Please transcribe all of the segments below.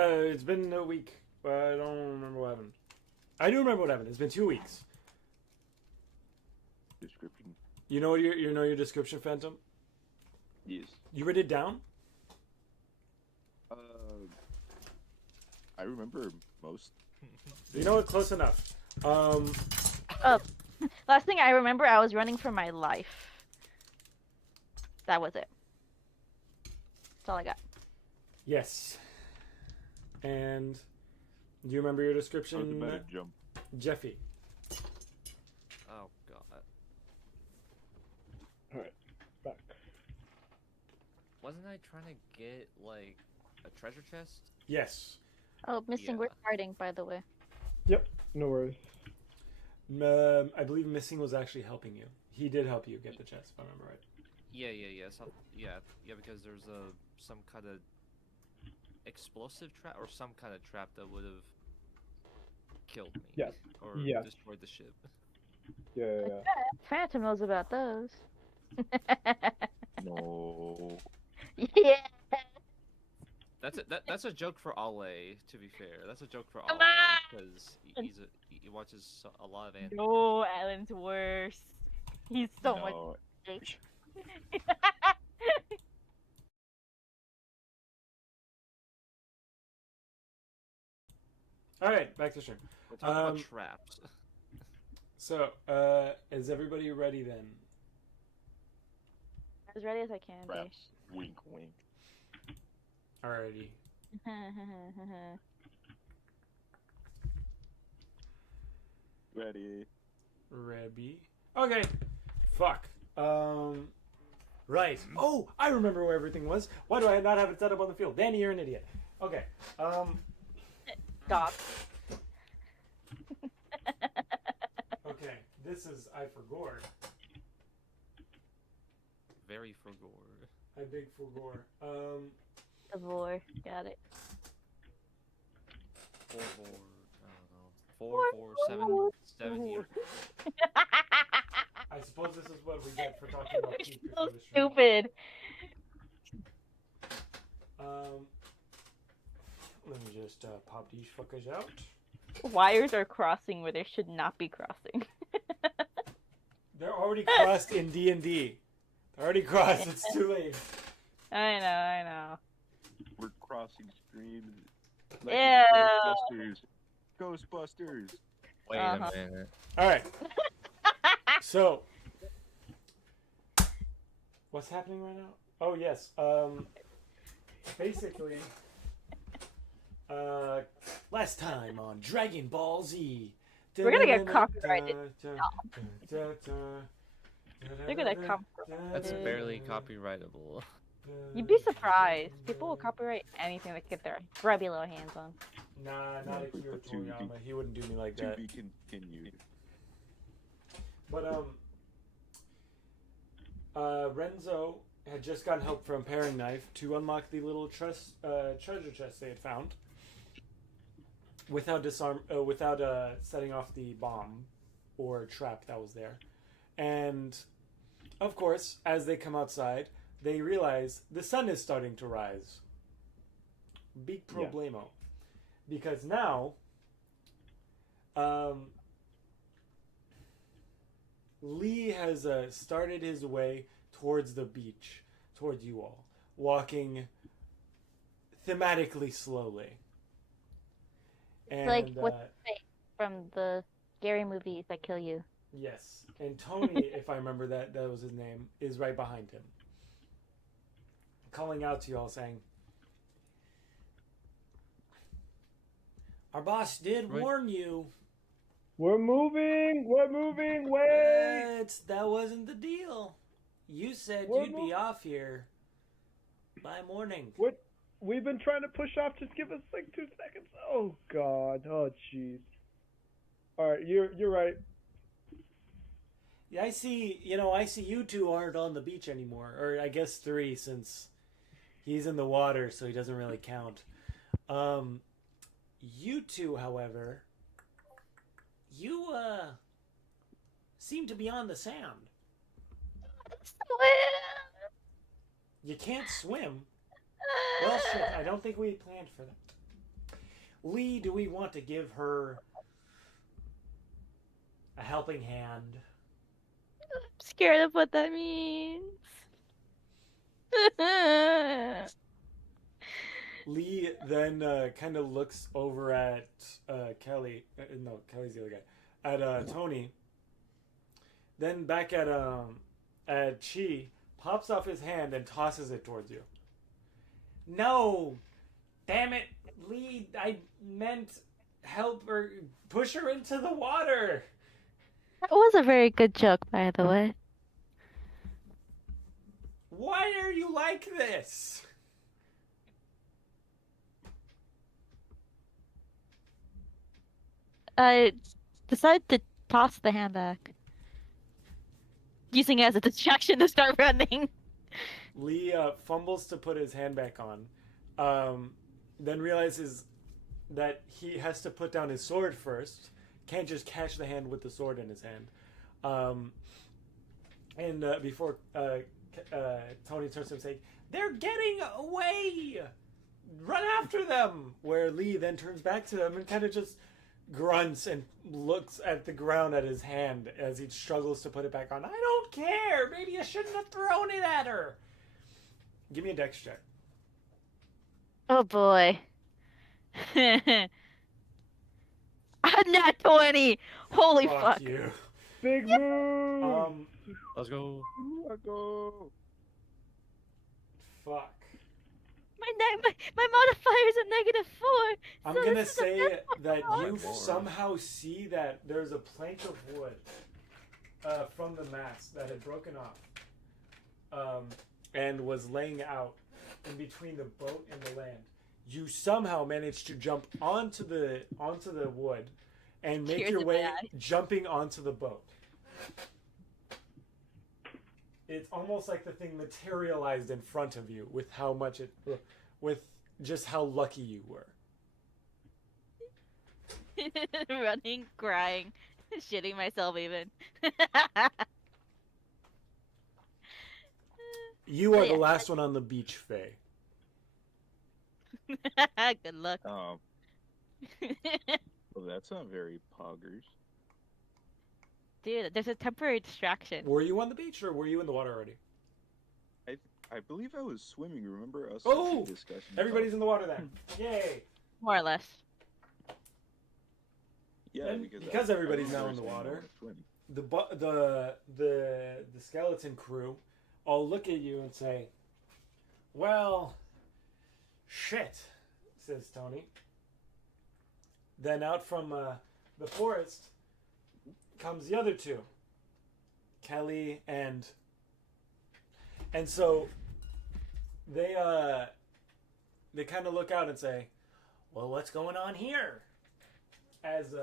It's been a week. I don't remember what happened. I do remember what happened. It's been 2 weeks. Description. You know your description, Phantom? Yes. You wrote it down? Uh, I remember most. You know what? Close enough. Oh, last thing I remember, I was running for my life. That was it. That's all I got. Yes. And do you remember your I was description, about to jump. Jeffy? Oh god. Alright, back. Wasn't I trying to get like a treasure chest? Yes. Oh, missing Yeah. we're starting, by the way. Yep, no worries. I believe Missing was actually helping you. He did help you get the chest, if I remember right. Yeah. Yeah, because there's some kind of explosive trap or some kind of trap that would have killed me. Yes. Or Yes. destroyed the ship. Yeah. Phantom knows about those. No. Yeah. That's a joke for Ale. To be fair, that's a joke for Come Ale on! because he watches a lot of anime. No, Alan's worse. He's so much. No. All right, back to stream. We're talking about traps. So, is everybody ready then? As ready as I can Raps. Wink, wink. Alrighty. be. Ready. Rebby. Okay. Fuck. Right. Oh, I remember where everything was. Why do I not have it set up on the field? Danny, you're an idiot. Okay. Stop. Okay. This is I forgot. Very for gore. I big forgot. Devore. Got it. 4 4. I don't know. 4 4 7 7 years. I suppose this is what we get for talking about You're Keith so before the stream. stupid. Let me just pop these fuckers out. Wires are crossing where they should not be crossing. They're already crossed in D&D. They're already crossed. It's too late. I know. We're crossing streams. Ew. Ghostbusters. Ghostbusters. Wait Uh-huh. a minute. All right. So, what's happening right now? Oh yes. Basically, last time on Dragon Ball Z. We're gonna get copyrighted. They're gonna come. That's barely copyrightable. You'd be surprised. People will copyright anything they get their grubby little hands on. Nah, not Akira To be- Toriyama. He wouldn't do me like To that. be continued. But Renzo had just gotten help from Paring Knife to unlock the little treasure chest they had found without setting off the bomb or trap that was there. And of course, as they come outside, they realize the sun is starting to rise. Big problemo. Because now Lee has started his way towards the beach, towards you all, walking thematically slowly. And, Like what's the face from the scary movies that kill you? yes, and Tony, if I remember that was his name, is right behind him, calling out to you all, saying, "Our boss did Right. warn you, We're moving, wait! but that wasn't the deal. You said We're you'd be off here by morning." What? We've been trying to push off, just give us like 2 seconds. Oh god, oh jeez. Alright, you're right. Yeah, I see you two aren't on the beach anymore. Or I guess 3, since he's in the water, so he doesn't really count. You two, however, you, seem to be on the sound. You can't swim. Well, shit, I don't think we had planned for that. Lee, do we want to give her a helping hand? I'm scared of what that means. Lee then kind of looks over at Kelly. No, Kelly's the other guy. At Tony. Then back at Chi, pops off his hand and tosses it towards you. No, damn it, Lee! I meant help her, push her into the water. That was a very good joke, by the way. Why are you like this? I decided to toss the hand back, using it as a distraction to start running. Lee fumbles to put his hand back on, then realizes that he has to put down his sword first. Can't just catch the hand with the sword in his hand. Before Tony turns to him saying, "They're getting away! Run after them!" Where Lee then turns back to them and kind of just grunts and looks at the ground at his hand as he struggles to put it back on. I don't care! Maybe I shouldn't have thrown it at her! Give me a dex check. Oh boy. I'm not 20! Holy fuck. You. Big move. Let's go. Go. Fuck. My modifier is a -4. I'm so gonna this is a say net that one. you Lord. somehow see that there's a plank of wood from the mast that had broken off and was laying out in between the boat and the land. You somehow managed to jump onto the wood and make Tears your in way my eye. jumping onto the boat. It's almost like the thing materialized in front of you with how much with just how lucky you were. Running, crying, shitting myself even. You are Yeah. the last one on the beach, Faye. Good luck. Well, that's not very poggers. Dude, there's a temporary distraction. Were you on the beach or were you in the water already? I believe I was swimming. Remember us? Oh! having a discussion Everybody's about- in the water then. Yay! More or less. Yeah, And because, because everybody's I now in the remember water. swimming. The skeleton crew all look at you and say, "Well, shit," says Tony. Then out from the forest comes the other two, Kelly and so they kind of look out and say, "Well, what's going on here?" As hold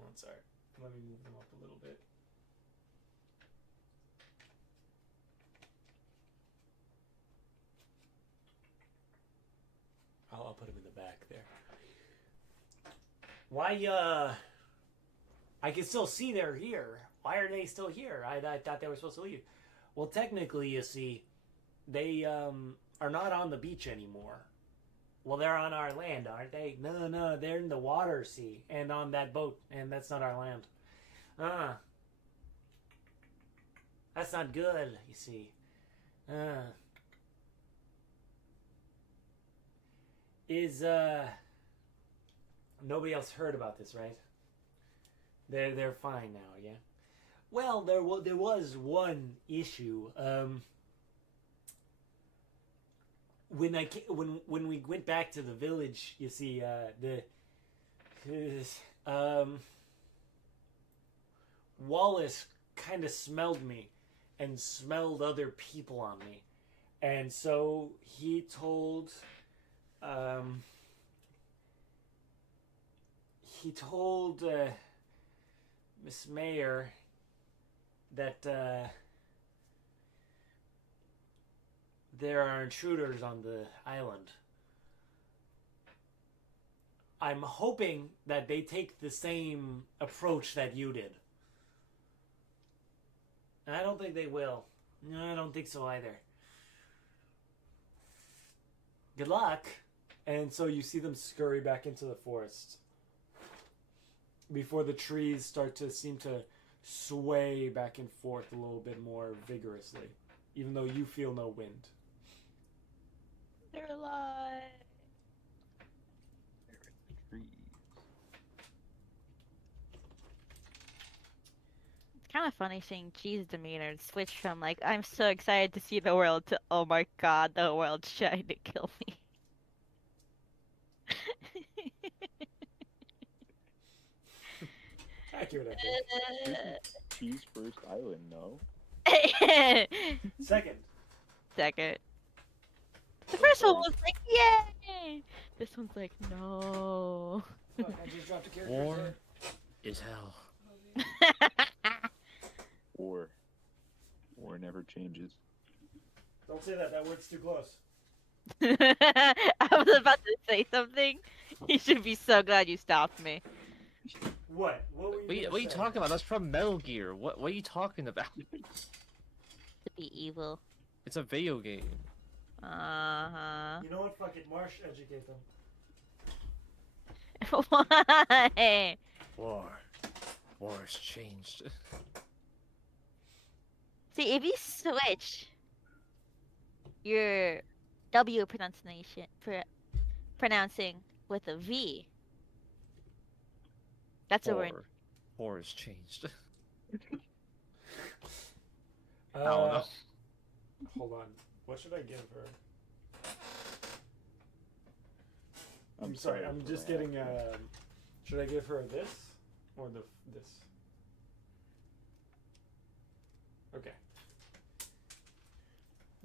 on, sorry, let me move them up a little bit. I'll put him in the back there. Why, I can still see they're here. Why are they still here? I thought they were supposed to leave. Well, technically, you see, they, are not on the beach anymore. Well, they're on our land, aren't they? No, they're in the water, see, and on that boat, and that's not our land. That's not good, you see. Nobody else heard about this, right? They're fine now, yeah? Well, there was one issue. When we went back to the village, you see, Wallace kind of smelled me and smelled other people on me, and so he told Miss Mayer that there are intruders on the island. I'm hoping that they take the same approach that you did. And I don't think they will. No, I don't think so either. Good luck. And so you see them scurry back into the forest before the trees start to seem to sway back and forth a little bit more vigorously, even though you feel no wind. They're alive. Trees. It's kind of funny seeing G's demeanor switch from like I'm so excited to see the world to oh my god, the world's trying to kill me. Accurate, I think. Cheese first island, no? Second. Second. The first one was like, yay! This one's like, no. Fuck, I just dropped a character. War is hell. War. War never changes. Don't say that. That word's too close. I was about to say something. You should be so glad you stopped me. What? What were you? What are you talking about? That's from Metal Gear. What are you talking about? To be evil. It's a video game. Uh-huh. You know what? Fuck it. Marsh, educate them. Why? War has changed. See, if you switch your W pronouncing with a V, that's a word. War has changed. I don't know. Hold on. What should I give her? I'm sorry. I'm just getting. Should I give her this or this? Okay.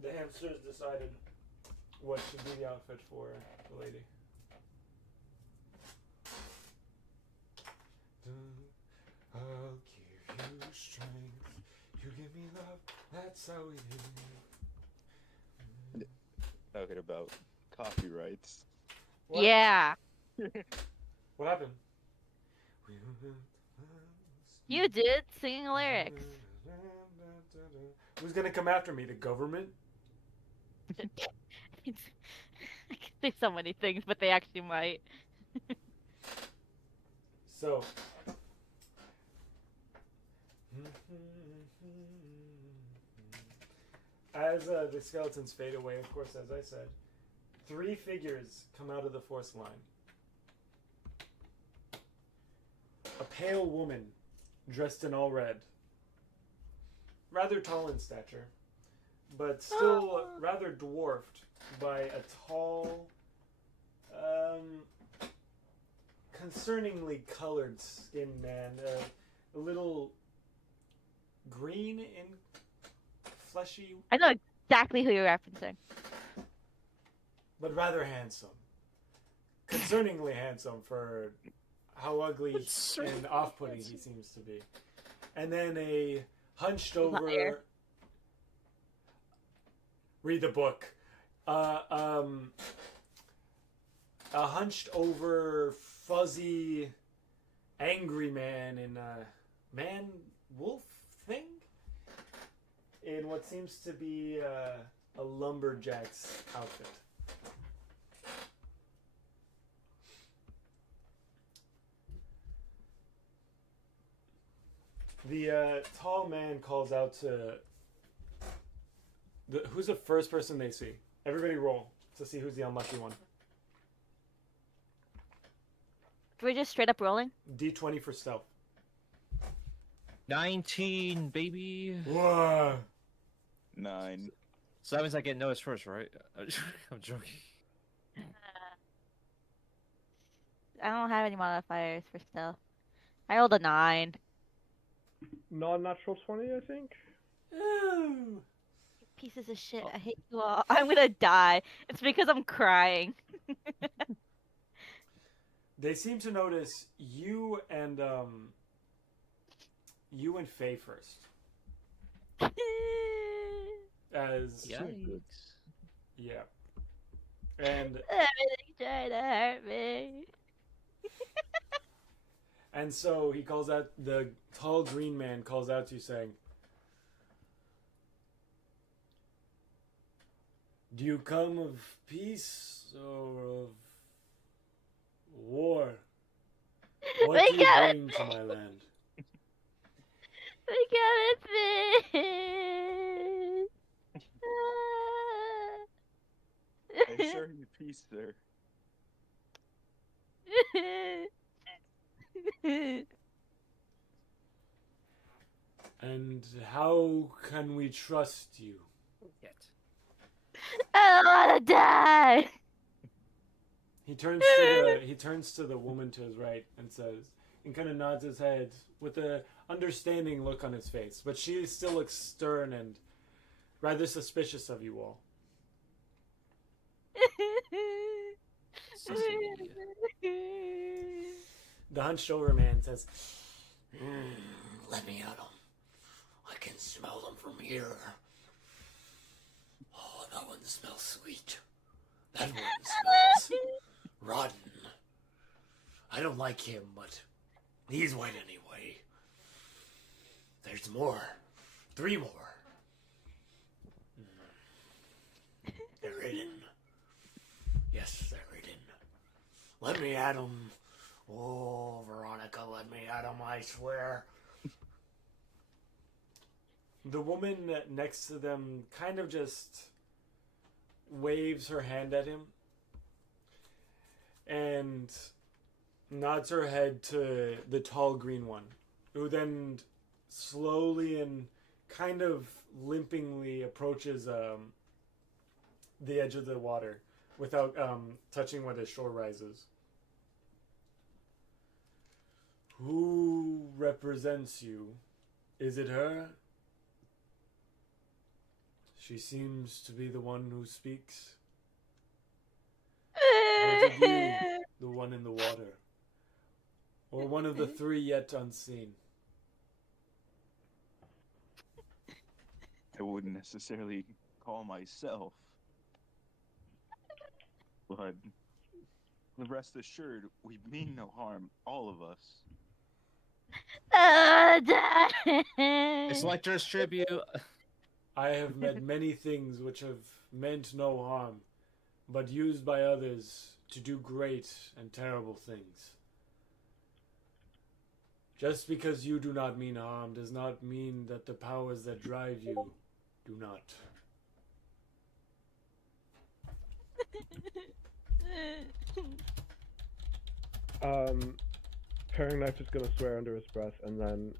The hamsters decided what should be the outfit for the lady. I'll give you strength. You give me love. That's how we do. Talking about copyrights. What? Yeah, What happened? you did singing lyrics. Who's gonna come after me? The government? I can say so many things, but they actually might. So. As the skeletons fade away, of course, as I said, 3 figures come out of the force line. A pale woman, dressed in all red. Rather tall in stature, but still rather dwarfed by a tall, concerningly colored skinned man. A little green in fleshy, I know exactly who you're referencing. but rather handsome. Concerningly handsome for how ugly and off-putting he seems to be. And then a hunched over. Liar. Read the book. A hunched over, fuzzy, angry man in a man-wolf thing? In what seems to be a lumberjack's outfit. The tall man calls out to... who's the first person they see? Everybody roll to see who's the unlucky one. We're just straight up rolling. D20 for stealth. 19, baby. Whoa. 9. So that means I get noticed first, right? I'm joking. I don't have any modifiers for stealth. I rolled a 9. Non-natural 20, I think. Ooh. Pieces of shit. I hate you all. I'm gonna die. It's because I'm crying. They seem to notice you and Faye first. As Yikes. yeah. And Everything's trying to hurt me. and so he calls out, the tall green man calls out to you saying, "Do you come of peace or of War. What do you bring to my land? We got it. I assure you peace, sir. And how can we trust you? Yet. I don't want to die. He turns to the woman to his right and says, and kind of nods his head with a understanding look on his face, but she still looks stern and rather suspicious of you all. Cecilia. The hunched over man says, Let me at them. I can smell them from here. Oh, that one smells sweet. That one smells rotten. I don't like him, but he's white anyway. There's more. 3 more. They're hidden. Yes, they're hidden. Let me at them. Oh, Veronica, let me at them, I swear. the woman next to them kind of just waves her hand at him and nods her head to the tall green one, who then slowly and kind of limpingly approaches the edge of the water without touching where the shore rises. Who represents you? Is it her? She seems to be the one who speaks. Or is it you, the one in the water? Or one of the three yet unseen? I wouldn't necessarily call myself, but rest assured, we mean no harm, all of us. It's Lecter's tribute. I have met many things which have meant no harm, but used by others to do great and terrible things. Just because you do not mean harm does not mean that the powers that drive you do not. Paring Knife is gonna swear under his breath and then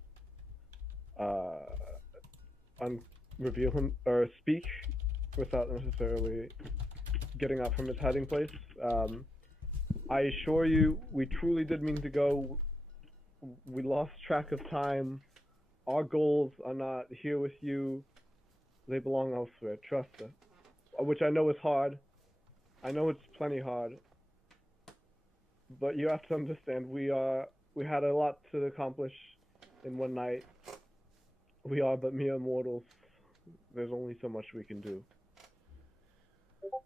reveal him or speak without necessarily getting up from his hiding place. I assure you, we truly did mean to go. We lost track of time. Our goals are not here with you. They belong elsewhere. Trust us. Which I know is hard. I know it's plenty hard. But you have to understand, we had a lot to accomplish in one night. We are but mere mortals. There's only so much we can do.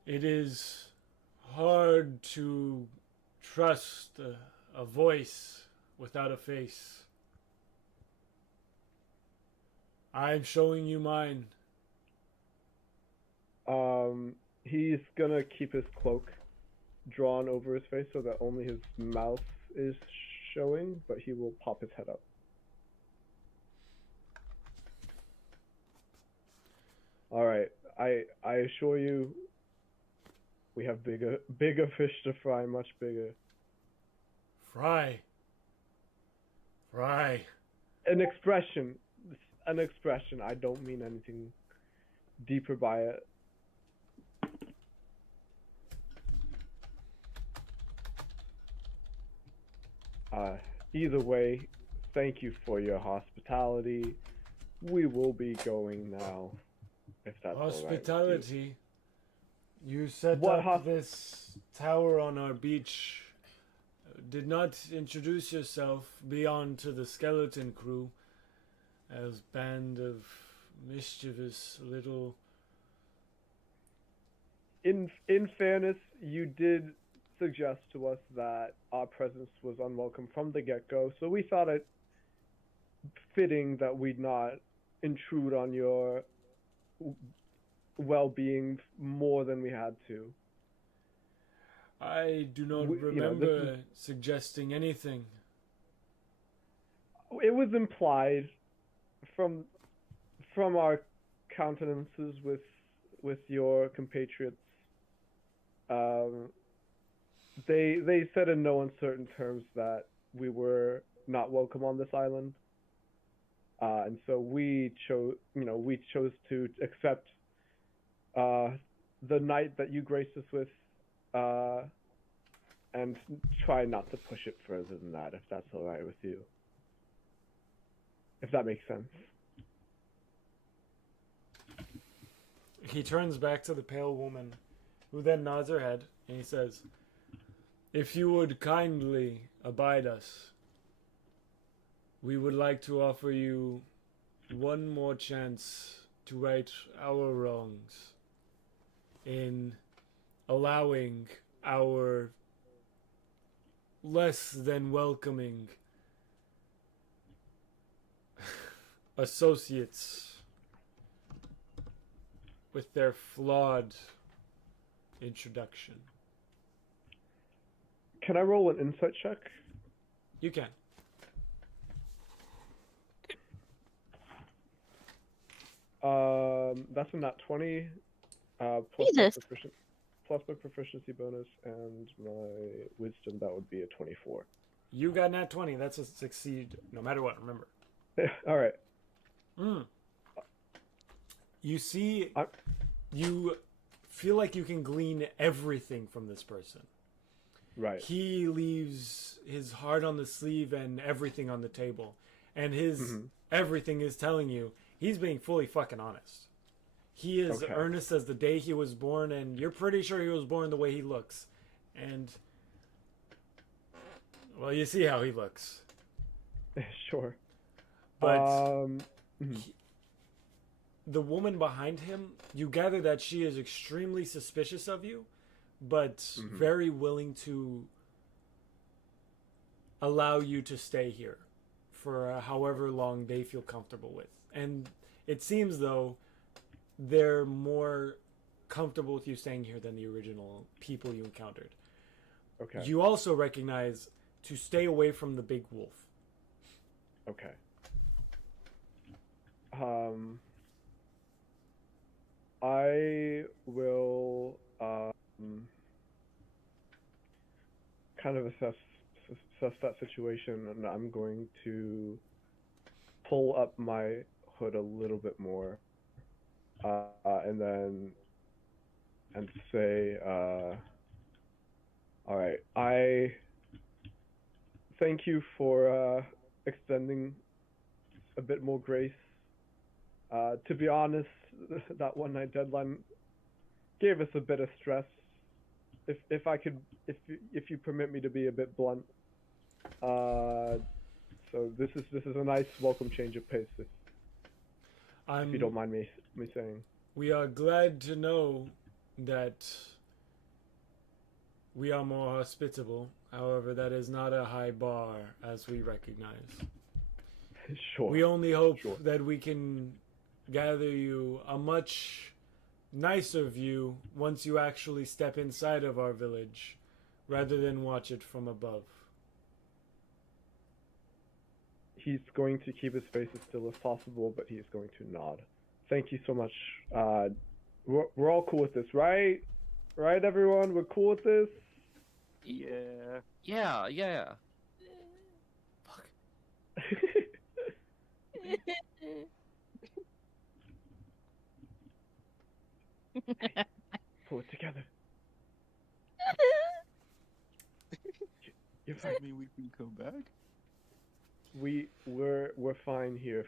It is hard to trust a voice without a face. I'm showing you mine. He's gonna keep his cloak drawn over his face so that only his mouth is showing, but he will pop his head up. Alright, I assure you, we have bigger fish to fry, much bigger. Fry. An expression. I don't mean anything deeper by it. Either way, thank you for your hospitality. We will be going now, if that's all right with you. Hospitality. You set What up this tower on our beach. Did not introduce yourself beyond to the skeleton crew as band of mischievous little... In fairness, you did suggest to us that our presence was unwelcome from the get-go, so we thought it fitting that we'd not intrude on your well-being more than we had to. I do not We- you know, remember this suggesting anything. It was implied from our countenances with your compatriots. They said in no uncertain terms that we were not welcome on this island, and so we chose to accept the night that you graced us with, and try not to push it further than that, if that's all right with you. If that makes sense. He turns back to the pale woman, who then nods her head, and he says, "If you would kindly abide us, we would like to offer you one more chance to right our wrongs in allowing our less than welcoming associates with their flawed introduction." Can I roll an insight check? You can. That's a nat 20. Jesus. Plus my proficiency bonus and my wisdom. That would be a 24. You got nat 20. That's a succeed no matter what, remember. All right. You see, I- you feel like you can glean everything from this person. Right. He leaves his heart on the sleeve and everything on the table. And his everything is telling you he's being fully fucking honest. He is Okay. earnest as the day he was born, and you're pretty sure he was born the way he looks. And, well, you see how he looks. Sure. But Mhm. the woman behind him, you gather that she is extremely suspicious of you, but very willing to allow you to stay here for however long they feel comfortable with. And it seems, though, they're more comfortable with you staying here than the original people you encountered. Okay. You also recognize to stay away from the big wolf. Okay. I will kind of assess that situation, and I'm going to pull up my hood a little bit more, and say, all right, I thank you for extending a bit more grace. To be honest, that one night deadline gave us a bit of stress. If you permit me to be a bit blunt. So this is a nice welcome change of pace, if you don't mind me saying. We are glad to know that we are more hospitable. However, that is not a high bar, as we recognize. Sure. We only hope Sure. that we can gather you a much nicer view once you actually step inside of our village, rather than watch it from above. He's going to keep his face as still as possible, but he's going to nod. Thank you so much. We're all cool with this, right? Right, everyone? We're cool with this? Yeah. Yeah. Fuck. Pull it together. You're Does fine. that mean we can come back? We're fine here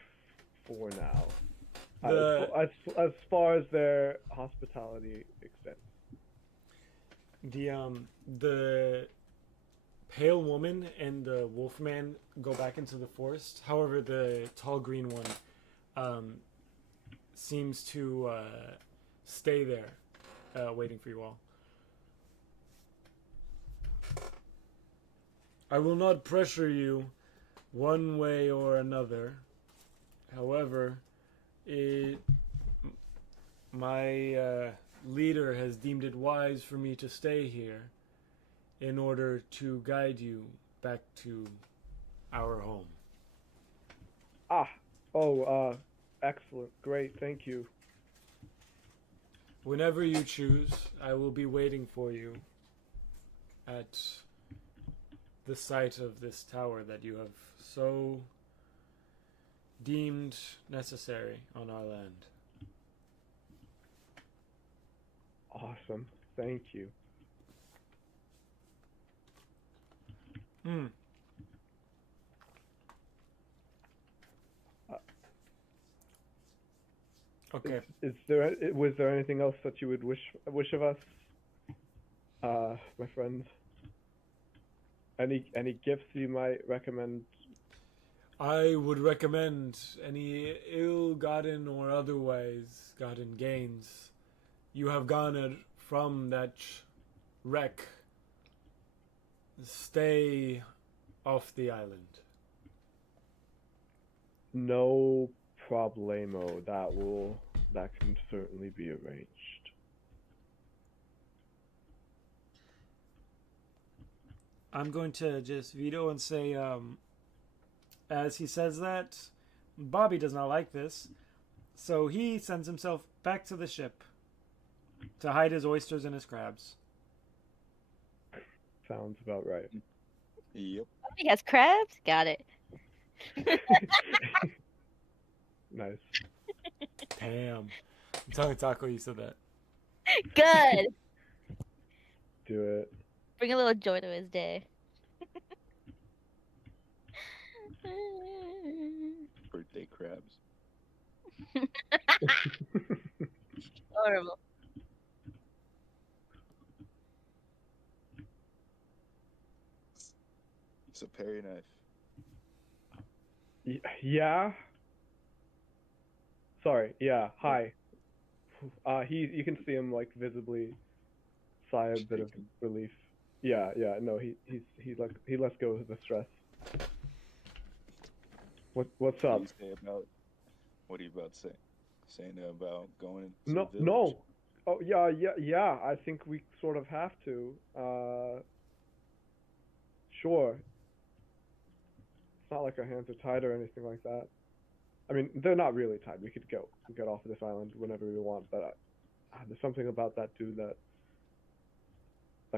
for now. The- As far as their hospitality extends. The pale woman and the wolfman go back into the forest. However, the tall green one seems to stay there, waiting for you all. I will not pressure you one way or another. However, my leader has deemed it wise for me to stay here, in order to guide you back to our home. Excellent. Great. Thank you. Whenever you choose, I will be waiting for you at the site of this tower that you have so deemed necessary on our land. Awesome. Thank you. Hmm. Okay. Was there anything else that you would wish of us, my friend? Any gifts you might recommend? I would recommend any ill-gotten or otherwise gotten gains you have garnered from that wreck. Stay off the island. No problemo. That can certainly be arranged. I'm going to just veto and say, as he says that, Bobby does not like this, so he sends himself back to the ship to hide his oysters and his crabs. Sounds about right. Yep. He has crabs. Got it. Nice. Damn. I'm telling Taco you said that. Good. Do it. Bring a little joy to his day. Birthday crabs. Horrible. It's a Perry knife. Yeah. Sorry. Yeah. Hi. You can see him like visibly sigh a bit of relief. Yeah. No, he lets go of the stress. What's up? What are you about to say? Saying about going to No. the village? Oh yeah. I think we sort of have to. Sure. It's not like our hands are tied or anything like that. I mean, they're not really tied. We could get off of this island whenever we want, but there's something about that dude that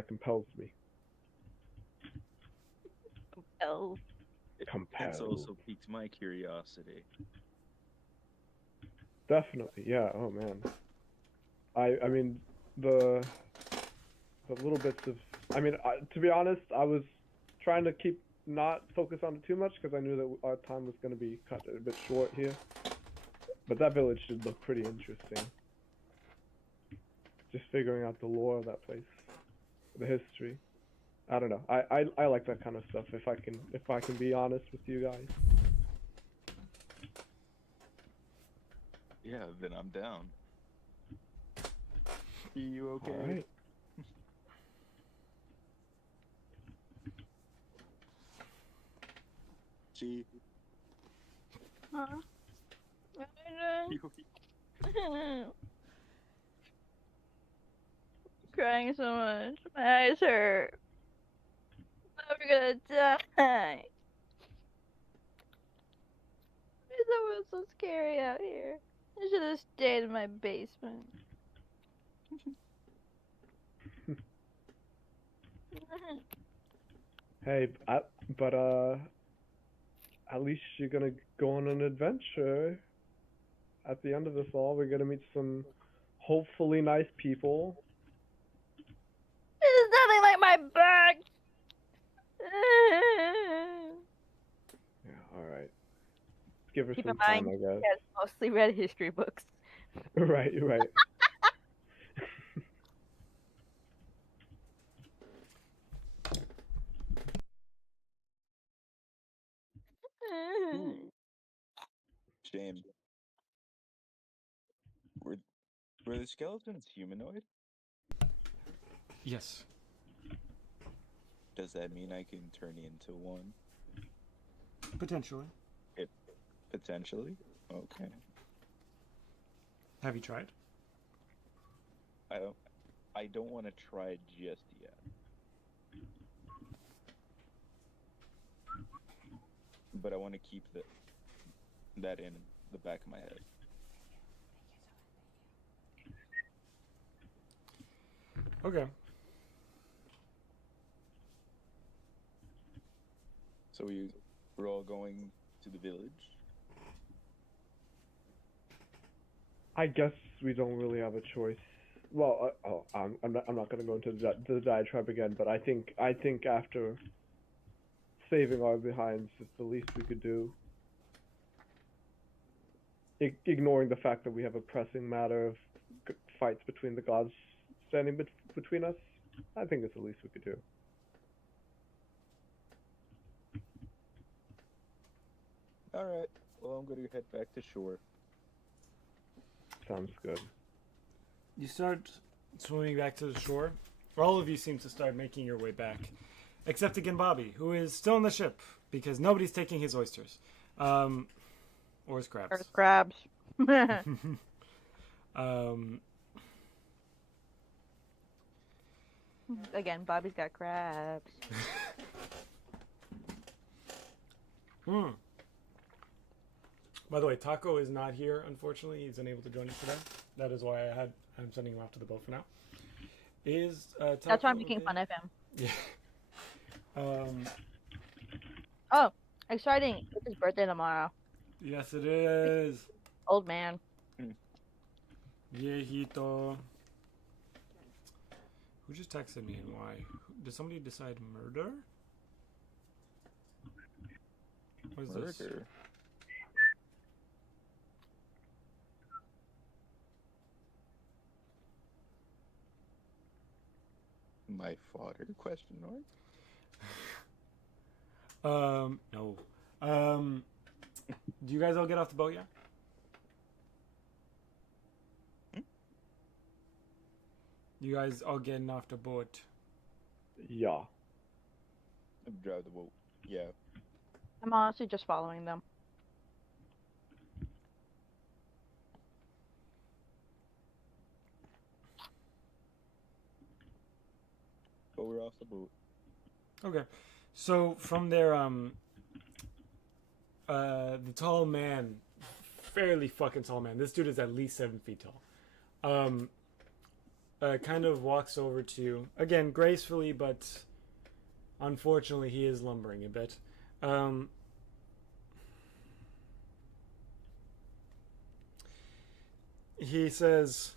compels me. Oh. It's also piqued my curiosity. Definitely, yeah. Oh man. I mean the little bits of. I mean, to be honest, I was trying to not focus on it too much because I knew that our time was going to be cut a bit short here. But that village should look pretty interesting. Just figuring out the lore of that place, the history. I don't know. I like that kind of stuff. If I can be honest with you guys. Yeah, then I'm down. Are you okay? All right. Gee. Huh? Crying so much. My eyes hurt. I'm gonna die. It was so scary out here. I should have stayed in my basement. Hey, but at least you're gonna go on an adventure. At the end of this all, we're gonna meet some hopefully nice people. It's nothing like my back. Yeah, all right. Give her Keep some in mind, time, I guess. he has mostly read history books. Right. Shame. Were the skeletons humanoid? Yes. Does that mean I can turn into one? Potentially. Potentially? Okay. Have you tried? I don't want to try just yet. but I want to keep that in the back of my head. Okay. So we're all going to the village. I guess we don't really have a choice. Well, I'm not going to go into the diatribe again, but I think after saving our behinds, it's the least we could do. Ignoring the fact that we have a pressing matter of fights between the gods standing between us, I think it's the least we could do. All right. Well, I'm going to head back to shore. Sounds good. You start swimming back to the shore. All of you seem to start making your way back, except again Bobby, who is still on the ship because nobody's taking his oysters, or his crabs. Or crabs. Again, Bobby's got crabs. By the way, Taco is not here, unfortunately. He's unable to join us today. That is why I'm sending him off to the boat for now. Is Taco That's why I'm making okay? fun of him. Yeah. Oh, exciting! It's his birthday tomorrow. Yes, it is. Old man. Viejito. Who just texted me and why? Did somebody decide murder? What is this? Murder. My father? Question mark. No. Do you guys all get off the boat yet? You guys all getting off the boat? Yeah. Drive the boat. Yeah. I'm honestly just following them. But we're off the boat. Okay. So from there, the tall man, fairly fucking tall man. This dude is at least 7 feet tall. Kind of walks over to you again, gracefully, but unfortunately, he is lumbering a bit. He says,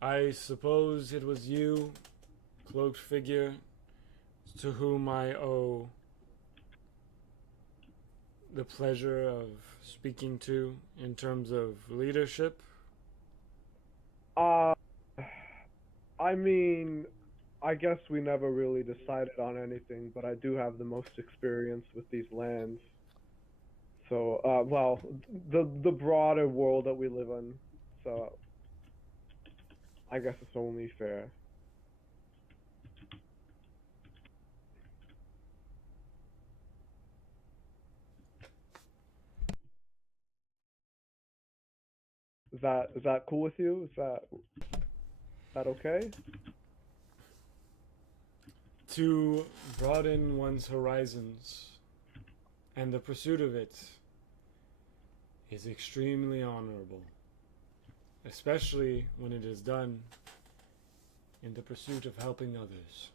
"I suppose it was you, cloaked figure, to whom I owe the pleasure of speaking to in terms of leadership." I mean, I guess we never really decided on anything, but I do have the most experience with these lands. So, well, the broader world that we live in. So, I guess it's only fair. Is that cool with you? Is that okay? To broaden one's horizons and the pursuit of it is extremely honorable, especially when it is done in the pursuit of helping others.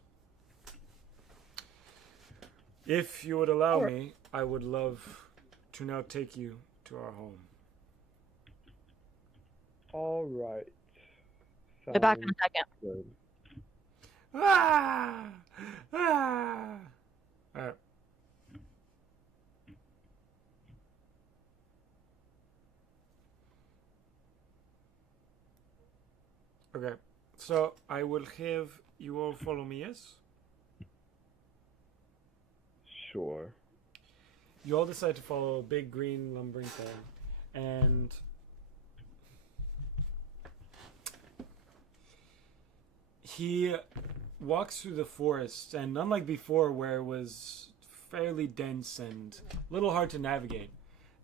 If you would allow me, I would love to now take you to our home. All right. Be back in a Sounds second. good. Ah! Ah! Alright. Okay, so I will have you all follow me, yes? Sure. You all decide to follow a big green lumbering thing, and he walks through the forest, and unlike before where it was fairly dense and a little hard to navigate,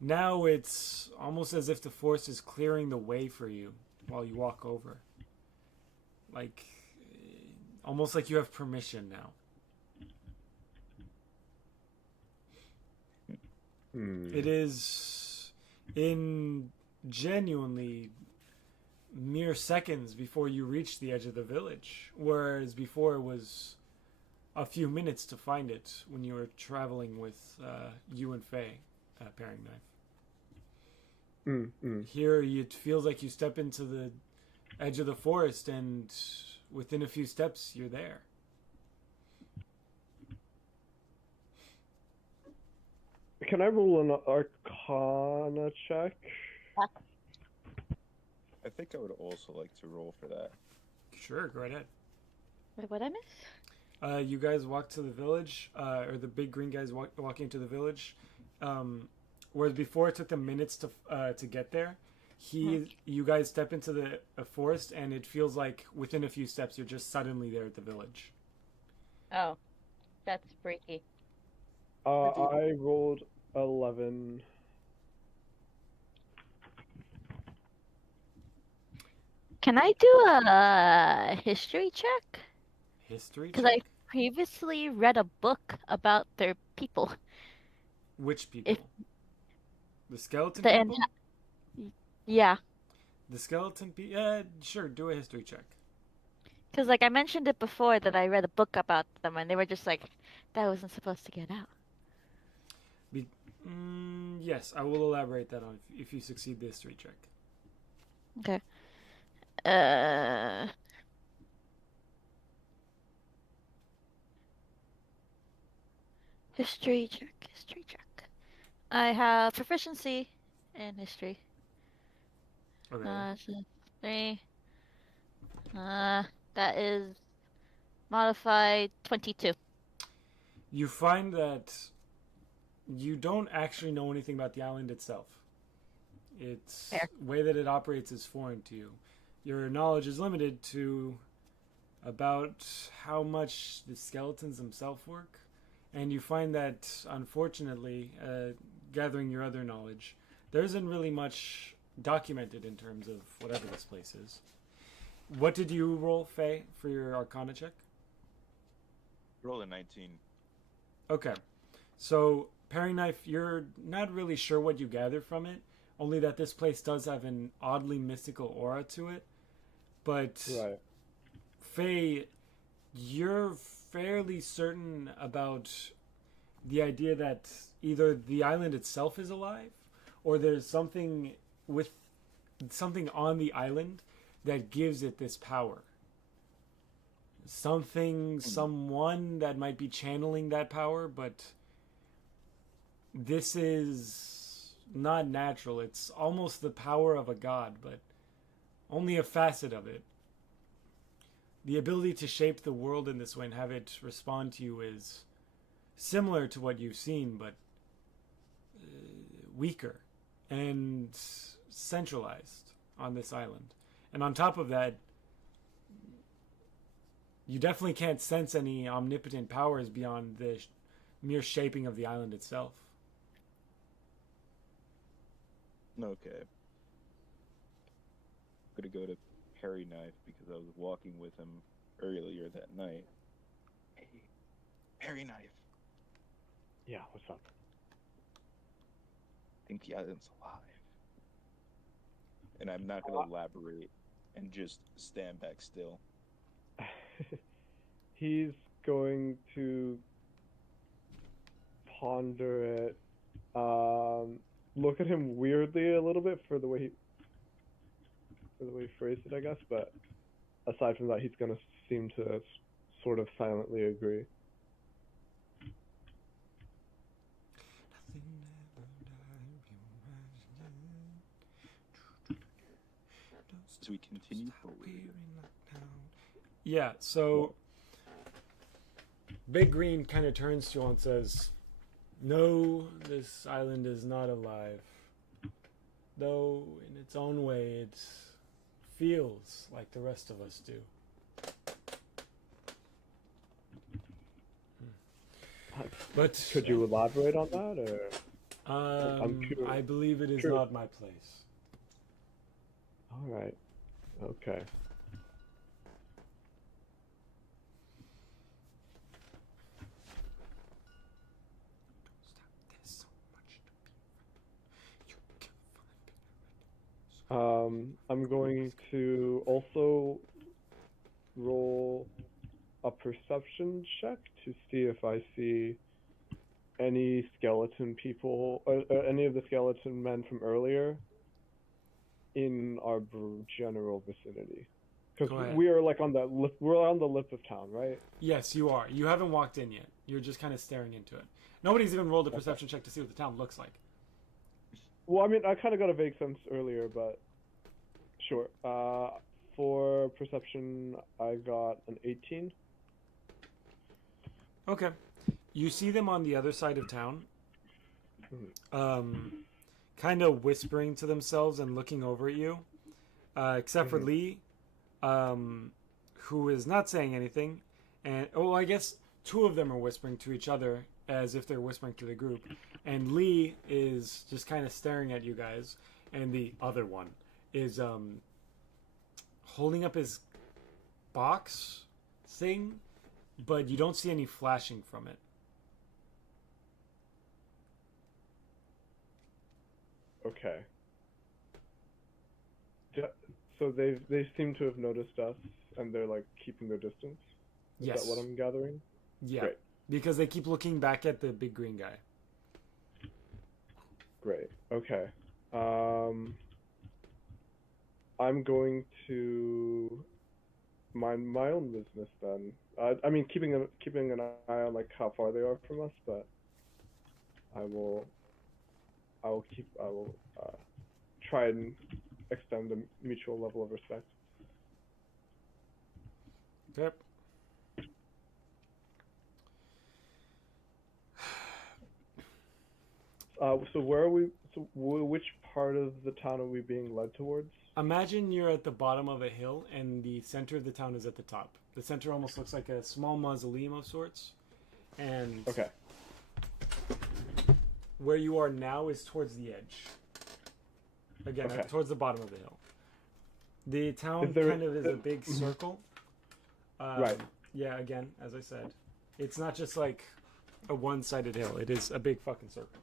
now it's almost as if the forest is clearing the way for you while you walk over. Like, almost like you have permission now. It is in genuinely mere seconds before you reach the edge of the village, whereas before it was a few minutes to find it when you were traveling with you and Faye, Paring Knife. Here, it feels like you step into the edge of the forest, and within a few steps, you're there. Can I roll an Arcana check? I think I would also like to roll for that. Sure, go right ahead. Wait, what I miss? You guys walk to the village, or the big green guys walking to the village. Whereas before it took them minutes to get there, you guys step into the forest, and it feels like within a few steps you're just suddenly there at the village. Oh, that's freaky. I rolled 11. Can I do a history check? History Because check? I previously read a book about their people. Which people? The skeleton The people? Yeah, The skeleton people? Sure, do a history check. because like I mentioned it before that I read a book about them, and they were just like, that wasn't supposed to get out. Yes, I will elaborate that on if you succeed the history check. Okay. History check, history check. I have proficiency in history. Okay. So 3. That is modified 22. You find that you don't actually know anything about the island itself. Its Fair. way that it operates is foreign to you. Your knowledge is limited to about how much the skeletons themselves work. And you find that, unfortunately, gathering your other knowledge, there isn't really much documented in terms of whatever this place is. What did you roll, Faye, for your Arcana check? Roll a 19. Okay. So, Paring Knife, you're not really sure what you gather from it, only that this place does have an oddly mystical aura to it. But, Right. Faye, you're fairly certain about the idea that either the island itself is alive, or there's something on the island that gives it this power. Someone that might be channeling that power, but this is not natural. It's almost the power of a god, but only a facet of it. The ability to shape the world in this way and have it respond to you is similar to what you've seen, but weaker and centralized on this island. And on top of that, you definitely can't sense any omnipotent powers beyond the mere shaping of the island itself. Okay. I'm gonna go to Harry Knife because I was walking with him earlier that night. Hey, Harry Knife. Yeah, what's up? I think the island's alive. And I'm not gonna elaborate and just stand back still. He's going to ponder it, look at him weirdly a little bit for the way he phrased it, I guess, but aside from that, he's going to seem to sort of silently agree. As we continue forward. Yeah, so Big Green kind of turns to you and says, "No, this island is not alive. Though, in its own way, it feels like the rest of us do." But Could you elaborate on that, or? I'm curious. I believe it is True. not my place. All right. Okay. There's so much to be I'm going to also roll a perception check to see if I see any skeleton people, any of the skeleton men from earlier in our general vicinity. Go Because ahead. we are like on the lip, we're on the lip of town, right? Yes, you are. You haven't walked in yet. You're just kind of staring into it. Nobody's even rolled a perception check to see what the town looks like. Well, I mean, I kind of got a vague sense earlier, but sure. For perception, I got an 18. Okay. You see them on the other side of town, kind of whispering to themselves and looking over at you, except for Lee, who is not saying anything. And, oh, I guess two of them are whispering to each other as if they're whispering to the group. And Lee is just kind of staring at you guys. And the other one is holding up his box thing, but you don't see any flashing from it. Okay. So they seem to have noticed us, and they're like keeping their distance. Is Yes. that what I'm gathering? Yeah. Great. Because they keep looking back at the big green guy. Great. Okay. I'm going to mind my own business then. I mean, keeping an eye on like how far they are from us, but I will try and extend a mutual level of respect. Yep. So where are we? So which part of the town are we being led towards? Imagine you're at the bottom of a hill and the center of the town is at the top. The center almost looks like a small mausoleum of sorts. And Okay. where you are now is towards the edge. Again, Okay. towards the bottom of the hill. The town Is there- kind of is a big circle. Right. Yeah, again, as I said. It's not just like a one-sided hill. It is a big fucking circle.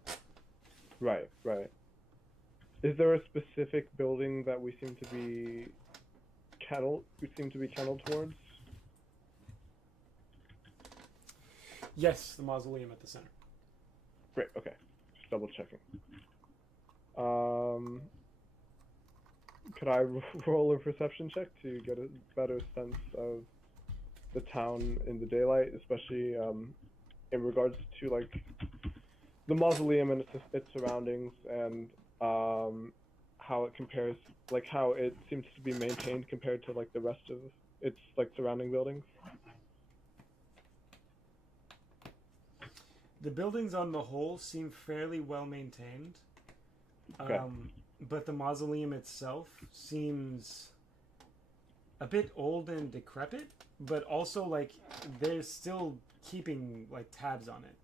Right. Is there a specific building that we seem to be channeled towards? Yes, the mausoleum at the center. Great. Okay. Just double checking. Could I roll a perception check to get a better sense of the town in the daylight, especially in regards to like the mausoleum and its surroundings, and how it compares, like how it seems to be maintained compared to like the rest of its like surrounding buildings? The buildings on the whole seem fairly well maintained. Okay. But the mausoleum itself seems a bit old and decrepit, but also like they're still keeping like tabs on it.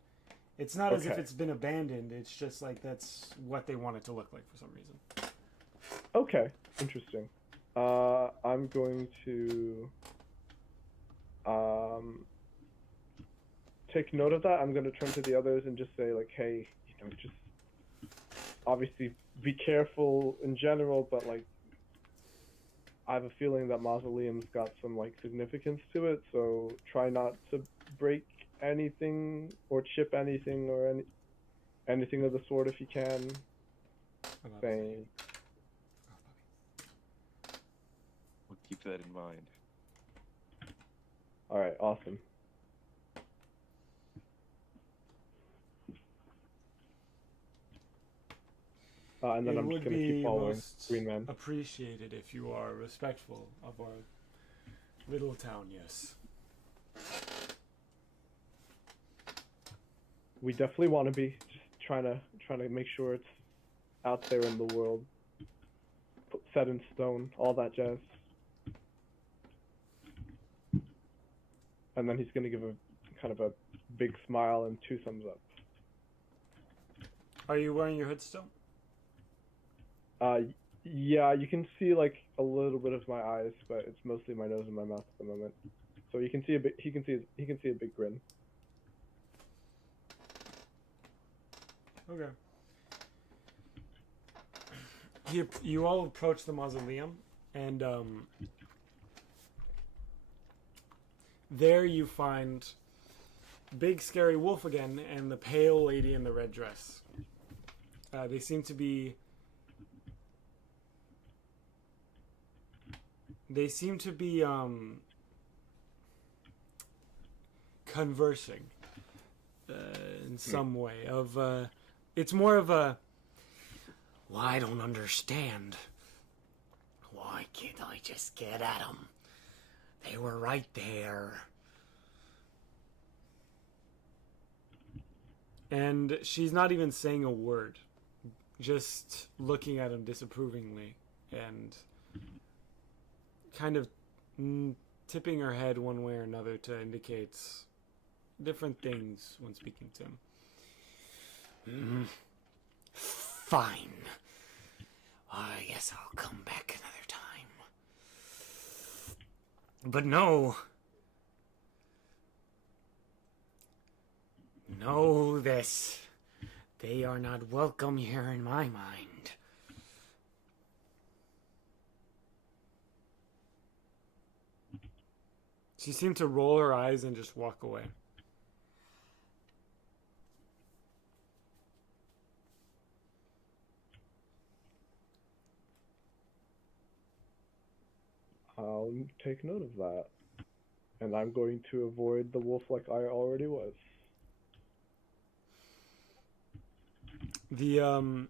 It's not as if Okay. it's been abandoned. It's just like that's what they want it to look like for some reason. Okay, interesting. I'm going to take note of that. I'm going to turn to the others and just say like, hey, just obviously be careful in general, but like I have a feeling that mausoleum's got some like significance to it, so try not to break anything or chip anything or anything of the sort if you can. Saying, We'll keep that in mind. all right, awesome. And then It I'm just would gonna be keep following most Green Man. appreciated if you are respectful of our little town. Yes. We definitely want to be just trying to make sure it's out there in the world, set in stone, all that jazz. And then he's gonna give a kind of a big smile and 2 thumbs up. Are you wearing your hood still? Yeah, you can see like a little bit of my eyes, but it's mostly my nose and my mouth at the moment. So you can see he can see a big grin. Okay. You all approach the mausoleum, and there you find big scary wolf again and the pale lady in the red dress. They seem to be conversing in some way. It's more of a, Well, I don't understand. Why can't I just get at them? They were right there. and she's not even saying a word, just looking at him disapprovingly and kind of tipping her head one way or another to indicate different things when speaking to him. Fine. I guess I'll come back another time. But no. Know this. They are not welcome here in my mind. She seemed to roll her eyes and just walk away. I'll take note of that. And I'm going to avoid the wolf like I already was. The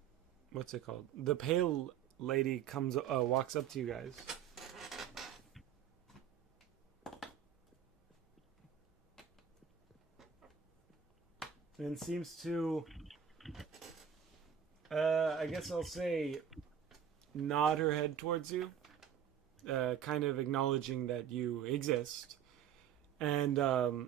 what's it called? The pale lady walks up to you guys. And seems to, I guess I'll say, nod her head towards you, kind of acknowledging that you exist. And how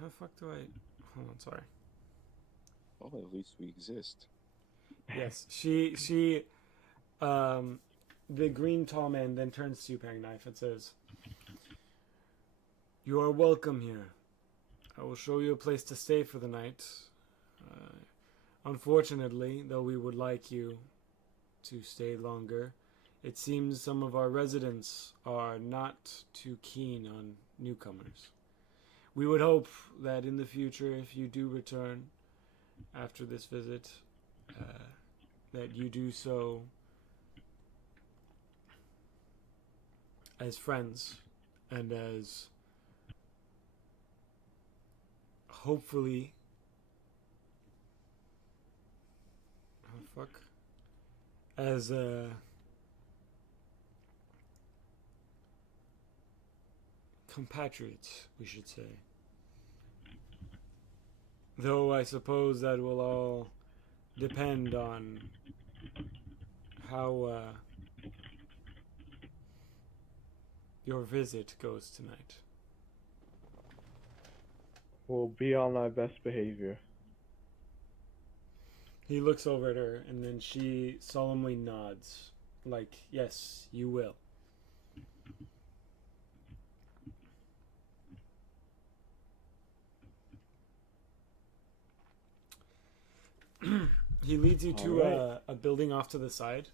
the fuck do I... Hold on, sorry. Well, at least we exist. Yes, the green tall man then turns to you, Penknife, and says, "You are welcome here. I will show you a place to stay for the night. Unfortunately, though we would like you to stay longer, it seems some of our residents are not too keen on newcomers. We would hope that in the future, if you do return after this visit, that you do so as friends and as hopefully as compatriots, we should say. Though I suppose that will all depend on how your visit goes tonight." We'll be on our best behavior. He looks over at her, and then she solemnly nods, like, yes, you will. He leads you to Alright. a building off to the side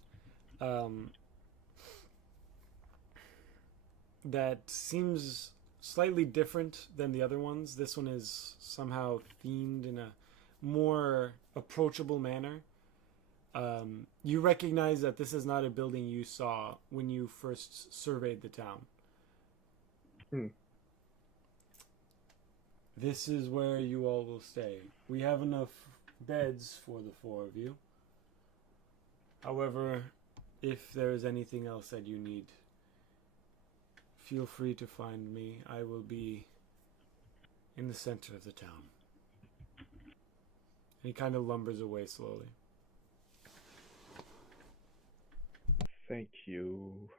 that seems slightly different than the other ones. This one is somehow themed in a more approachable manner. You recognize that this is not a building you saw when you first surveyed the town. This is where you all will stay. We have enough beds for the four of you. However, if there is anything else that you need, feel free to find me. I will be in the center of the town. And he kind of lumbers away slowly. Thank you.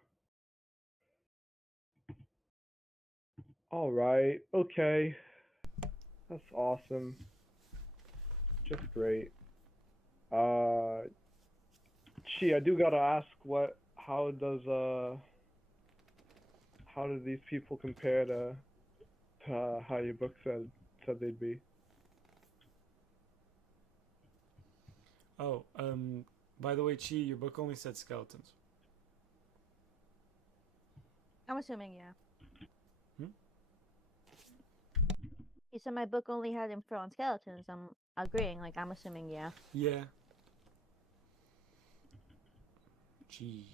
Alright, okay. That's awesome. Just great. Gee, I do gotta ask, how how do these people compare to how your book said they'd be? Oh, by the way, Chi, your book only said skeletons. I'm assuming, yeah. Hmm? You said my book only had info on skeletons. I'm agreeing. Like, I'm assuming, yeah. Yeah. Gee.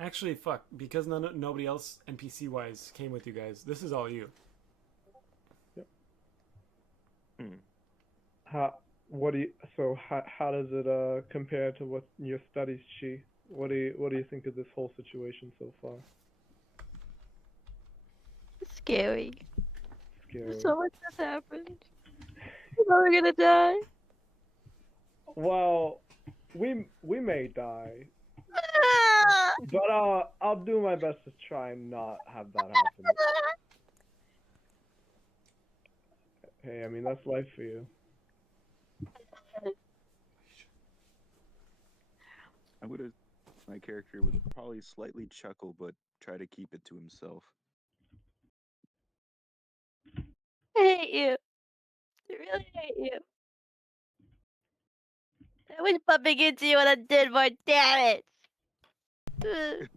Actually, fuck. Because nobody else NPC wise came with you guys. This is all you. How does it compare to what your studies, Chi? What do you think of this whole situation so far? Scary. Scary. So much has happened. We're gonna die. Well, we may die, but I'll do my best to try and not have that happen. Hey, I mean that's life for you. My character would probably slightly chuckle, but try to keep it to himself. I hate you. I really hate you. I was bumping into you on a dead one. Damn it. Ugh,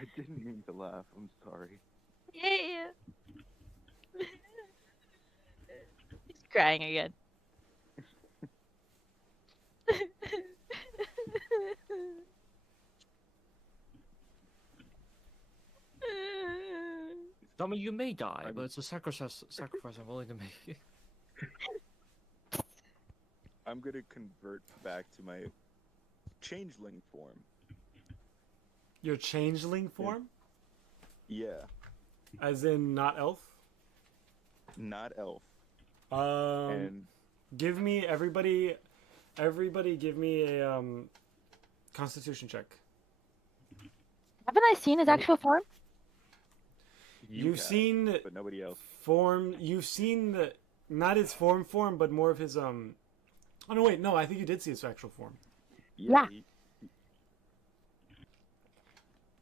I didn't mean to laugh. I'm sorry. I hate you. He's crying again. I mean, you may die, I'm- but it's a sacrifice I'm willing to make. I'm gonna convert back to my changeling form. Your changeling form? Yeah, As in not elf? not elf. Um, give me everybody give me a constitution check. Haven't I seen his actual form? You've have, seen but nobody else. you've seen the not his form, but more of his Oh no, wait, no, I think you did see his actual form. Yeah. he-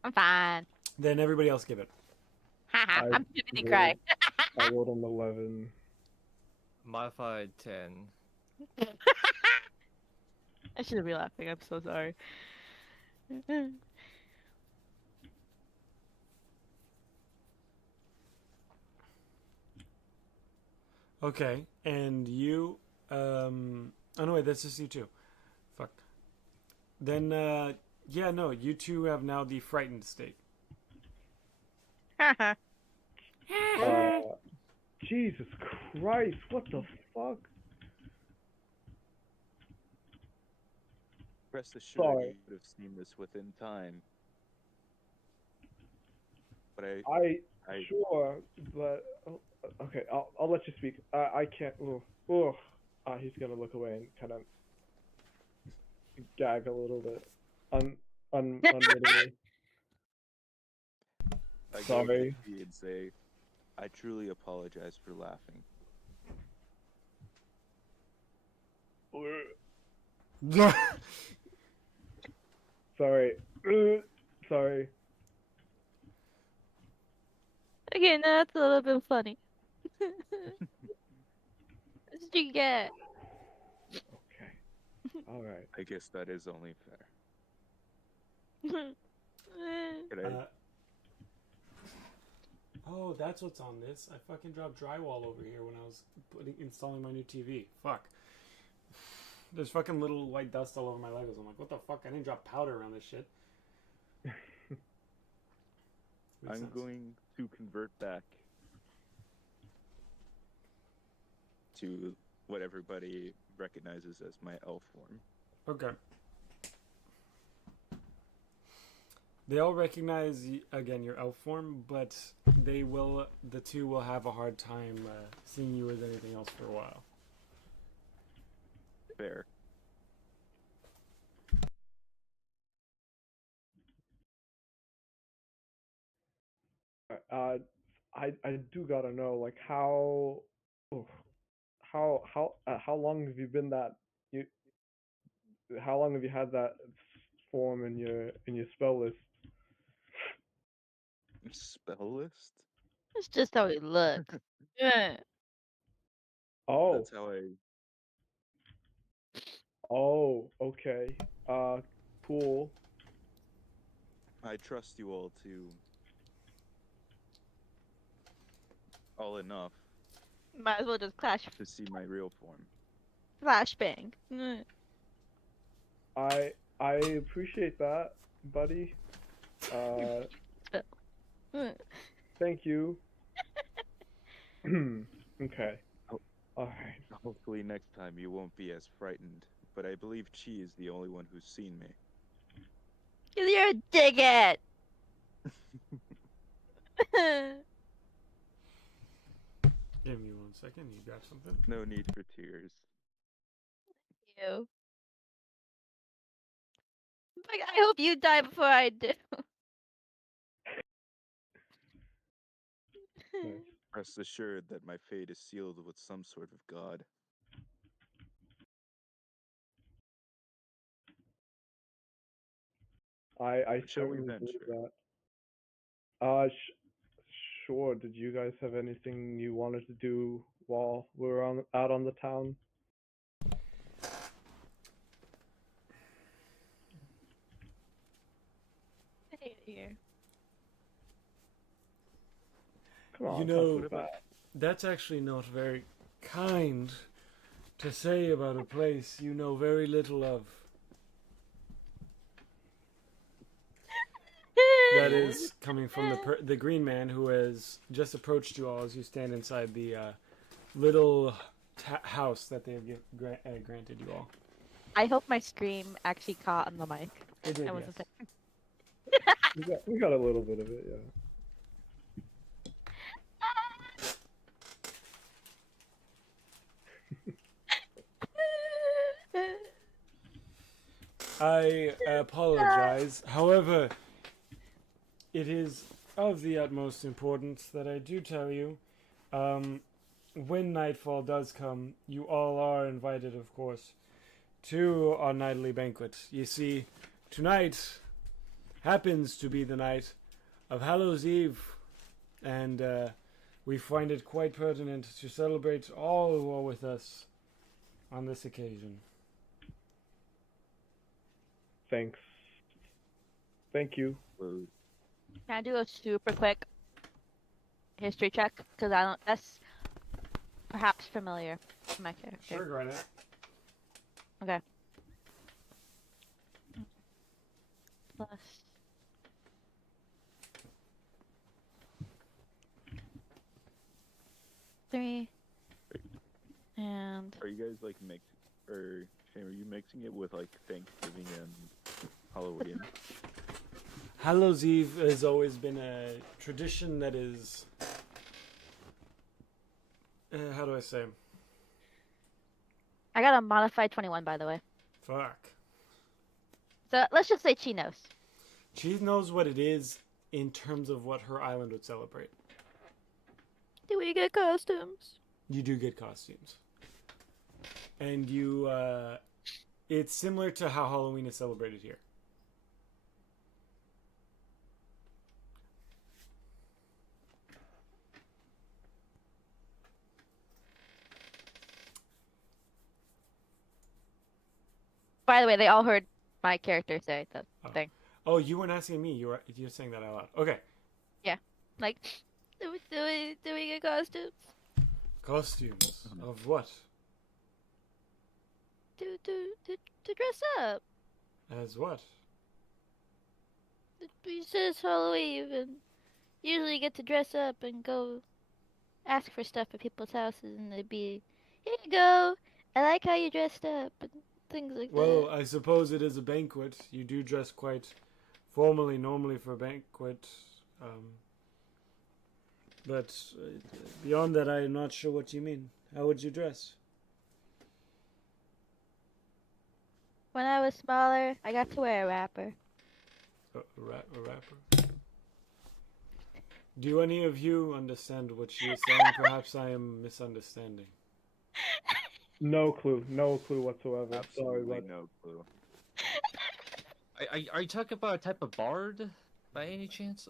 I'm fine. Then everybody else give it. Haha, I I'm too busy crying. I rolled an 11. Modified 10. I shouldn't be laughing. I'm so sorry. Okay, and you oh no, wait, that's just you two. Fuck. Then yeah, no, you two have now the frightened state. Jesus Christ, what the fuck? Rest assured, Sorry. you would have seen this within time. But I Sure, but okay, I'll let you speak. I can't. Oh, he's gonna look away and kind of gag a little bit. Unwittingly. go to Sorry. Vicky and say, I truly apologize for laughing. Sorry. Sorry. Okay, now that's a little bit funny. What did you get? Okay. All right. I guess that is only fair. Could I, Oh, that's what's on this. I fucking dropped drywall over here when I was installing my new TV. Fuck. There's fucking little white dust all over my Legos. I'm like, what the fuck? I didn't drop powder around this shit. Makes I'm sense. going to convert back to what everybody recognizes as my elf form. Okay. They all recognize again your elf form, but the two will have a hard time seeing you as anything else for a while. Fair. I do gotta know, like oh, how long have you been that you? How long have you had that form in your spell list. Spell list? It's just how he looks. Yeah. Oh, That's how I. okay. Cool. I trust you all to. All enough Might as well just to see my real form. flashbang. Mm. I appreciate that, buddy. Mm. Thank you. Okay. Oh. Alright. Hopefully next time you won't be as frightened. But I believe Chi is the only one who's seen me. 'Cause you're a dickhead. Give me 1 second. You got something? No need for tears. You. Like, I hope you die before I do. Nice. Rest assured that my fate is sealed with some sort of god. I Shall we certainly believe venture? that. Sure. Did you guys have anything you wanted to do while we were out on the town? Here. Come on, You talk know, to us about it. that's actually not very kind to say about a place you know very little of. That is coming from the green man who has just approached you all as you stand inside the little house that they have granted you all. I hope my scream actually caught on the mic. It did, I wasn't yes. We got a little bit of it, yeah. I apologize. However, it is of the utmost importance that I do tell you, when nightfall does come, you all are invited, of course, to our nightly banquet. You see, tonight happens to be the night of Hallows Eve, and we find it quite pertinent to celebrate all who are with us on this occasion. Thanks. Thank you. Well, Can I do a super quick history check? Because I don't. That's perhaps familiar to my character. Sure, go right ahead. Okay. Plus. Three. And are you guys like or Shane, are you mixing it with like Thanksgiving and Halloween? Hallows Eve has always been a tradition that is. How do I say? I got a modified 21, by the way. Fuck. So let's just say she knows. She knows what it is in terms of what her island would celebrate. Do we get costumes? You do get costumes. And you, it's similar to how Halloween is celebrated here. By the way, they all heard my character say the thing. Oh, you weren't asking me. You're saying that out loud. Okay. Like, do we get costumes? Costumes of what? To dress up. As what? It says Halloween, and usually you get to dress up and go ask for stuff at people's houses, and they'd be, here you go. I like how you dressed up, and things like Well, that. I suppose it is a banquet. You do dress quite formally normally for a banquet. But beyond that, I'm not sure what you mean. How would you dress? When I was smaller, I got to wear a wrapper. A rapper? Do any of you understand what she is saying? Perhaps I am misunderstanding. No clue. No clue whatsoever. Sorry, Absolutely but no clue. Are you talking about a type of bard by any chance?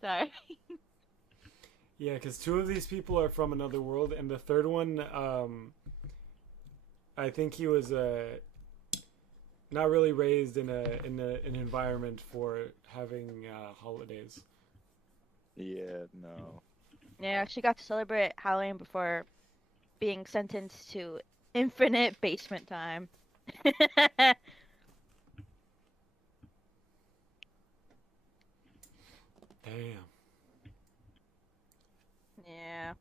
Sorry. Yeah, because two of these people are from another world, and the third one, I think he was not really raised in an environment for having holidays. Yeah, no. Yeah, she got to celebrate Halloween before being sentenced to infinite basement time. Damn. Yeah.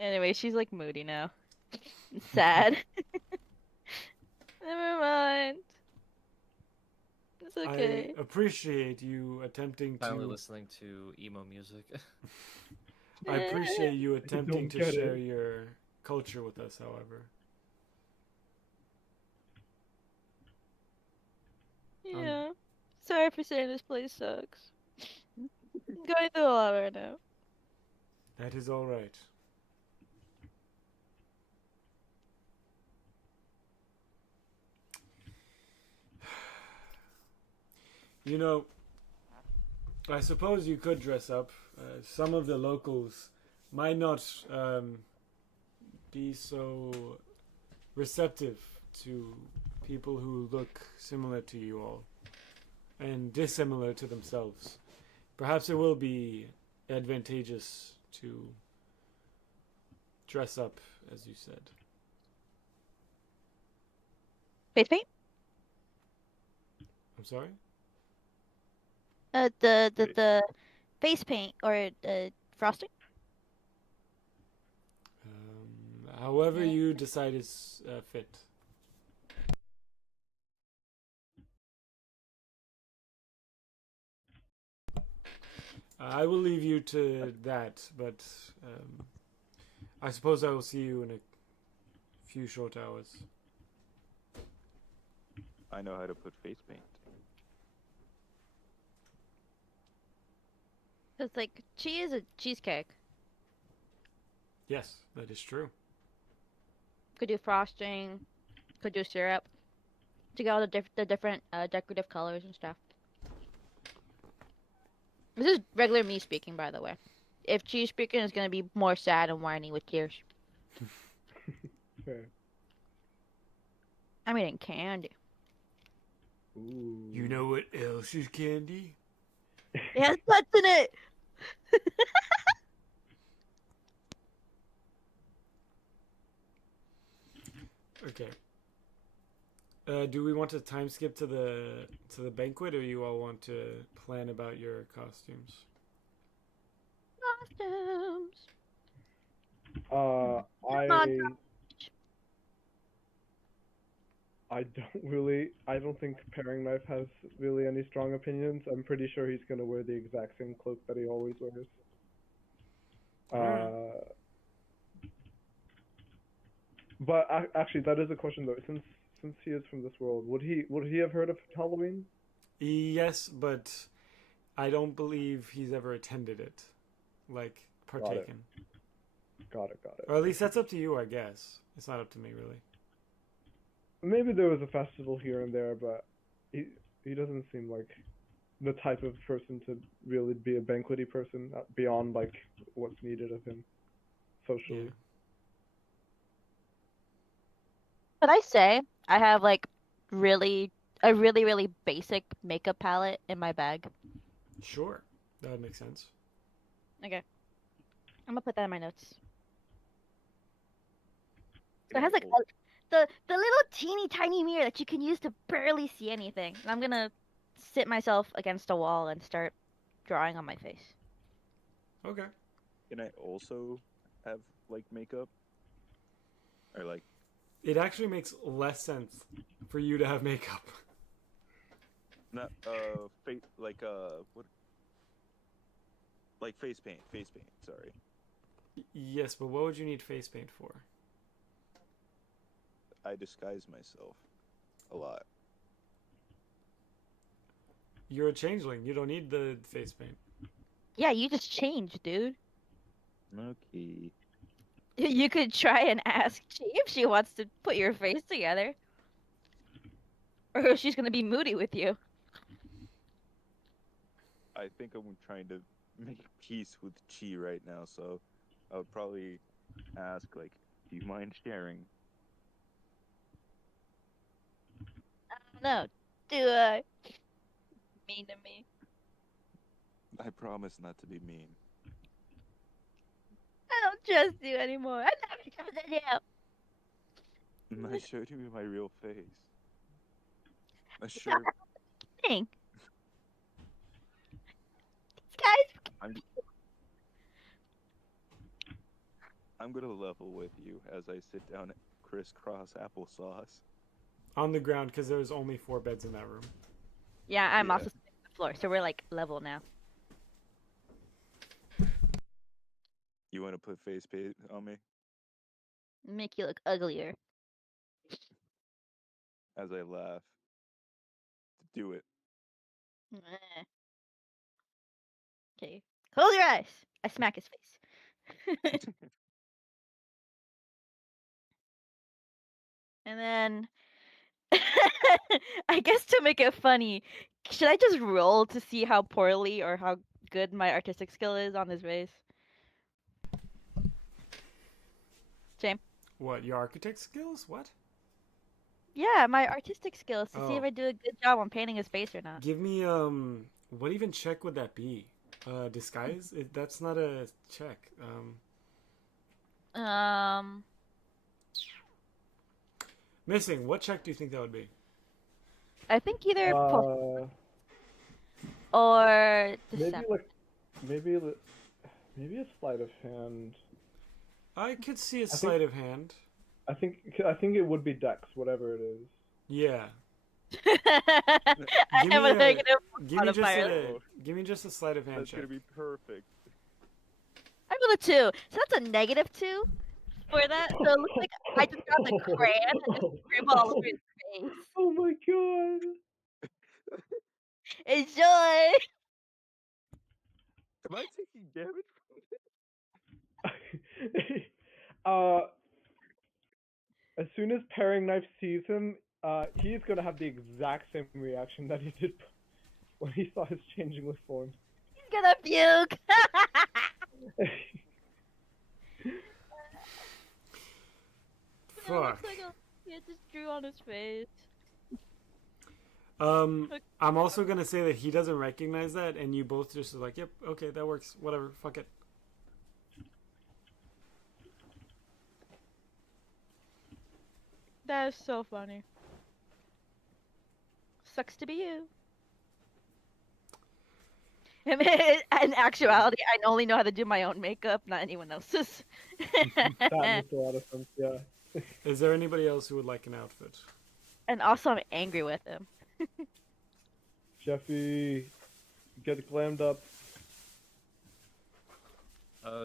Anyway, she's like moody now. Sad. Never mind. It's okay. I appreciate you attempting Finally to. listening to emo music. I appreciate you attempting don't to get share it. your culture with us. However, Yeah. Sorry for saying this place sucks. I'm going through a lot right now. that is all right. You know, I suppose you could dress up. Some of the locals might not be so receptive to people who look similar to you all and dissimilar to themselves. Perhaps it will be advantageous to dress up, as you said. Face paint? I'm sorry? The face paint or frosting? However Yeah. you decide is fit. I will leave you to that, but I suppose I will see you in a few short hours. I know how to put face paint. Cause like she is a cheesecake. Yes, that is true. Could do frosting. Could do syrup. To get all the different decorative colors and stuff. This is regular me speaking, by the way. If she's speaking, it's gonna be more sad and whiny with tears. Fair. I'm eating candy. Ooh. You know what else is candy? It has nuts in it. Okay. Do we want to time skip to the banquet, or you all want to plan about your costumes? Costumes. I don't think Paring Knife has really any strong opinions. I'm pretty sure he's gonna wear the exact same cloak that he always wears. Alright. But actually, that is a question though. Since he is from this world, would he have heard of Halloween? Yes, but I don't believe he's ever attended it, like partaken. Got it. Or at least that's up to you, I guess. It's not up to me, really. Maybe there was a festival here and there, but he doesn't seem like the type of person to really be a banquety person beyond like what's needed of him socially. Yeah. Could I say I have like a really basic makeup palette in my bag? Sure, that would make sense. Okay. I'm gonna put that in my notes. So Can it has I like al- the little teeny tiny mirror that you can use to barely see anything. And I'm gonna sit myself against a wall and start drawing on my face. Okay. Can I also have like makeup? Or like It actually makes less sense for you to have makeup. not face like what? Like face paint. Sorry. Yes, but what would you need face paint for? I disguise myself a lot. You're a changeling. You don't need the face paint. Yeah, you just changed, dude. Okay. You could try and ask Chi if she wants to put your face together. Or if she's gonna be moody with you. I think I'm trying to make peace with Chi right now, so I would probably ask, like, do you mind sharing? No. Do I? Mean to me. I promise not to be mean. I don't trust you anymore. I'm never trusting you. And I showed you my real face. A shirt. Thing. These guys. I'm I'm gonna level with you as I sit down at crisscross applesauce. On the ground, because there's only 4 beds in that room. Yeah, I'm Yeah. also sitting on the floor, so we're like level now. You want to put face paint on me Make you look uglier. as I laugh? Do it. Eh. Okay. Close your eyes. I smack his face. And then I guess to make it funny, should I just roll to see how poorly or how good my artistic skill is on his face? James? What, your architect skills? What? Yeah, my artistic skills to see if Oh. I do a good job on painting his face or not. Give me, what even check would that be? Disguise? That's not a check. Missing, what check do you think that would be? I think either Uh, or maybe deception. like, maybe li- maybe a sleight of hand. I could see a think- sleight of hand. I think it would be Dex, whatever it is. Yeah. I Give have me a negative Give me just modifier. give me just a sleight of hand That's check. gonna be perfect. I rolled a 2, so that's a negative 2 for that. So it looks like I just got the crayon and just scribble all over his face. Oh my god! Enjoy! Am I taking damage from As soon as Paring Knife sees him, he's gonna have the exact same reaction that he did when he saw his changeling form. He's gonna puke! It Fuck. looks like it just drew on his face. I'm also gonna say that he doesn't recognize that, and you both just are like, yep, okay, that works, whatever, fuck it. That is so funny. Sucks to be you. In actuality, I only know how to do my own makeup, not anyone else's. That makes a lot of sense, yeah. Is there anybody else who would like an outfit? And also, I'm angry with him. Jeffy, get glammed up.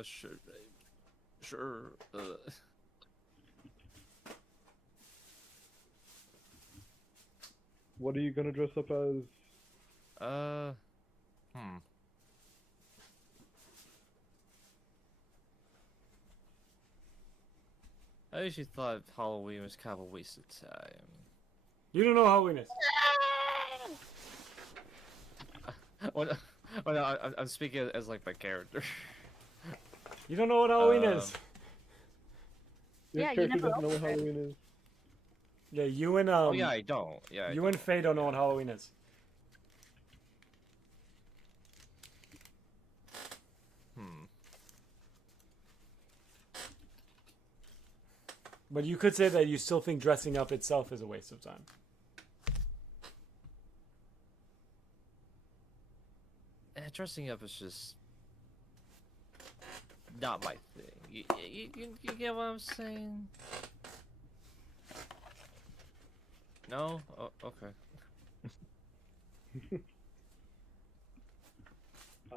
Sure, babe. Sure. What are you gonna dress up as? I usually thought Halloween was kind of a waste of time. You don't know Halloween is. Well, no, I'm speaking as like my character. You don't know what Halloween is. Your Yeah, you character never doesn't know what opened it. Halloween is. Yeah, you and Oh yeah, I don't. Yeah. I you and Faye don't know what Halloween is. Hmm. But you could say that you still think dressing up itself is a waste of time. Dressing up is just not my thing. You get what I'm saying? No? Oh, okay.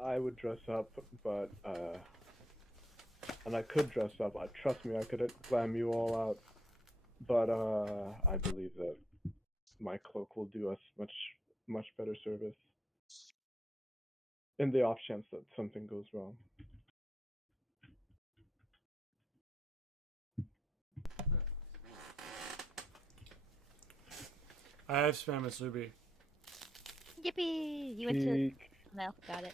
I would dress up, but and I could dress up. Trust me, I could glam you all out. But I believe that my cloak will do us much better service in the off chance that something goes wrong. I have spam with Subi. Yippee! You went to. Peak. No, got it.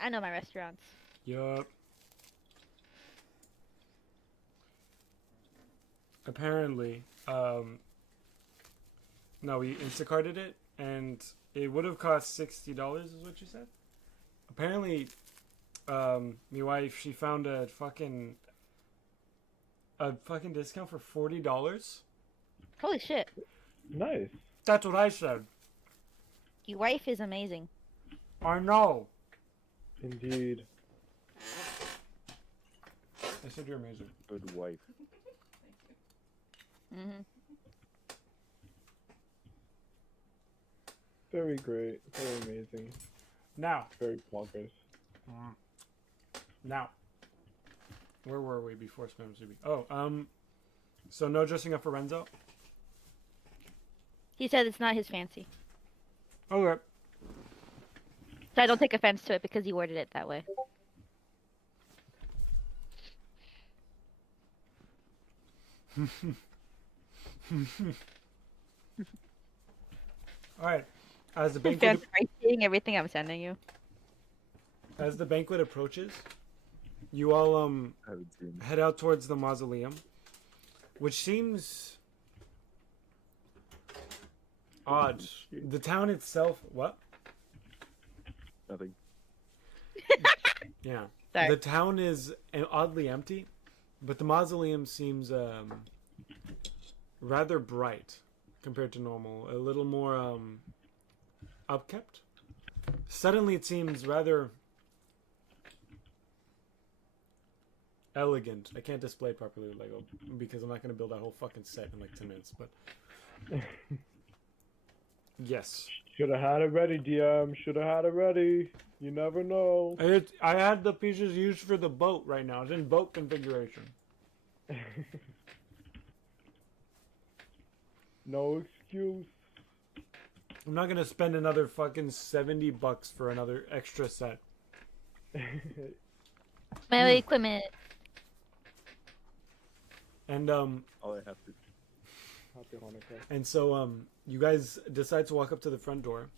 I know my restaurants. Yup. Apparently, no, we Instacarted it, and it would have cost $60, is what you said? Apparently, my wife, she found a fucking discount for $40. Holy shit! Nice. That's what I said. Your wife is amazing. I know. Indeed. I said you're amazing. Good wife. Mm-hmm. Very great. Very amazing. Now, Very progress. now, where were we before spam with Subi? Oh, so no dressing up for Renzo? He said it's not his fancy. Okay. So I don't take offense to it because he worded it that way. All right. As the Fans banquet are seeing everything I'm sending you. approaches, you all I haven't seen. head out towards the mausoleum, which seems odd. The town itself, what? Nothing. Yeah. Sorry. The town is oddly empty, but the mausoleum seems rather bright compared to normal. A little more upkept. Suddenly it seems rather elegant. I can't display it properly with Lego because I'm not going to build that whole fucking set in like 10 minutes, but yes. Should have had it ready, DM. Should have had it ready. You never know. I had the pieces used for the boat right now. It's in boat configuration. No excuse. I'm not going to spend another fucking $70 for another extra set. Melee equipment. And All I have to. Happy Hanukkah. And so, you guys decide to walk up to the front door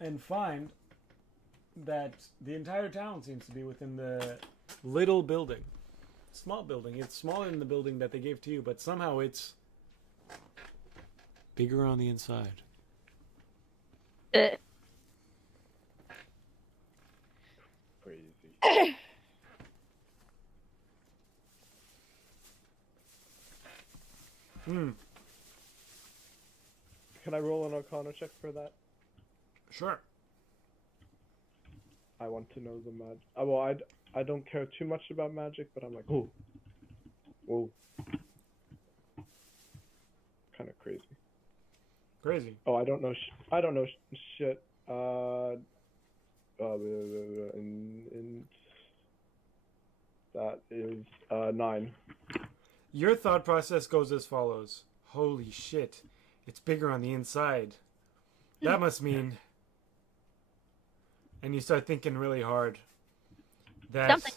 and find that the entire town seems to be within the little building. Small building. It's smaller than the building that they gave to you, but somehow it's bigger on the inside. Crazy. Hmm. Can I roll an Arcana check for that? Sure. I want to know the magic. Well, I don't care too much about magic, but I'm like, oh, whoa, kind of crazy. Crazy. Oh, I don't know. I don't know shit. And that is 9. Your thought process goes as follows. Holy shit. It's bigger on the inside. That must mean... And you start thinking really hard. That Something.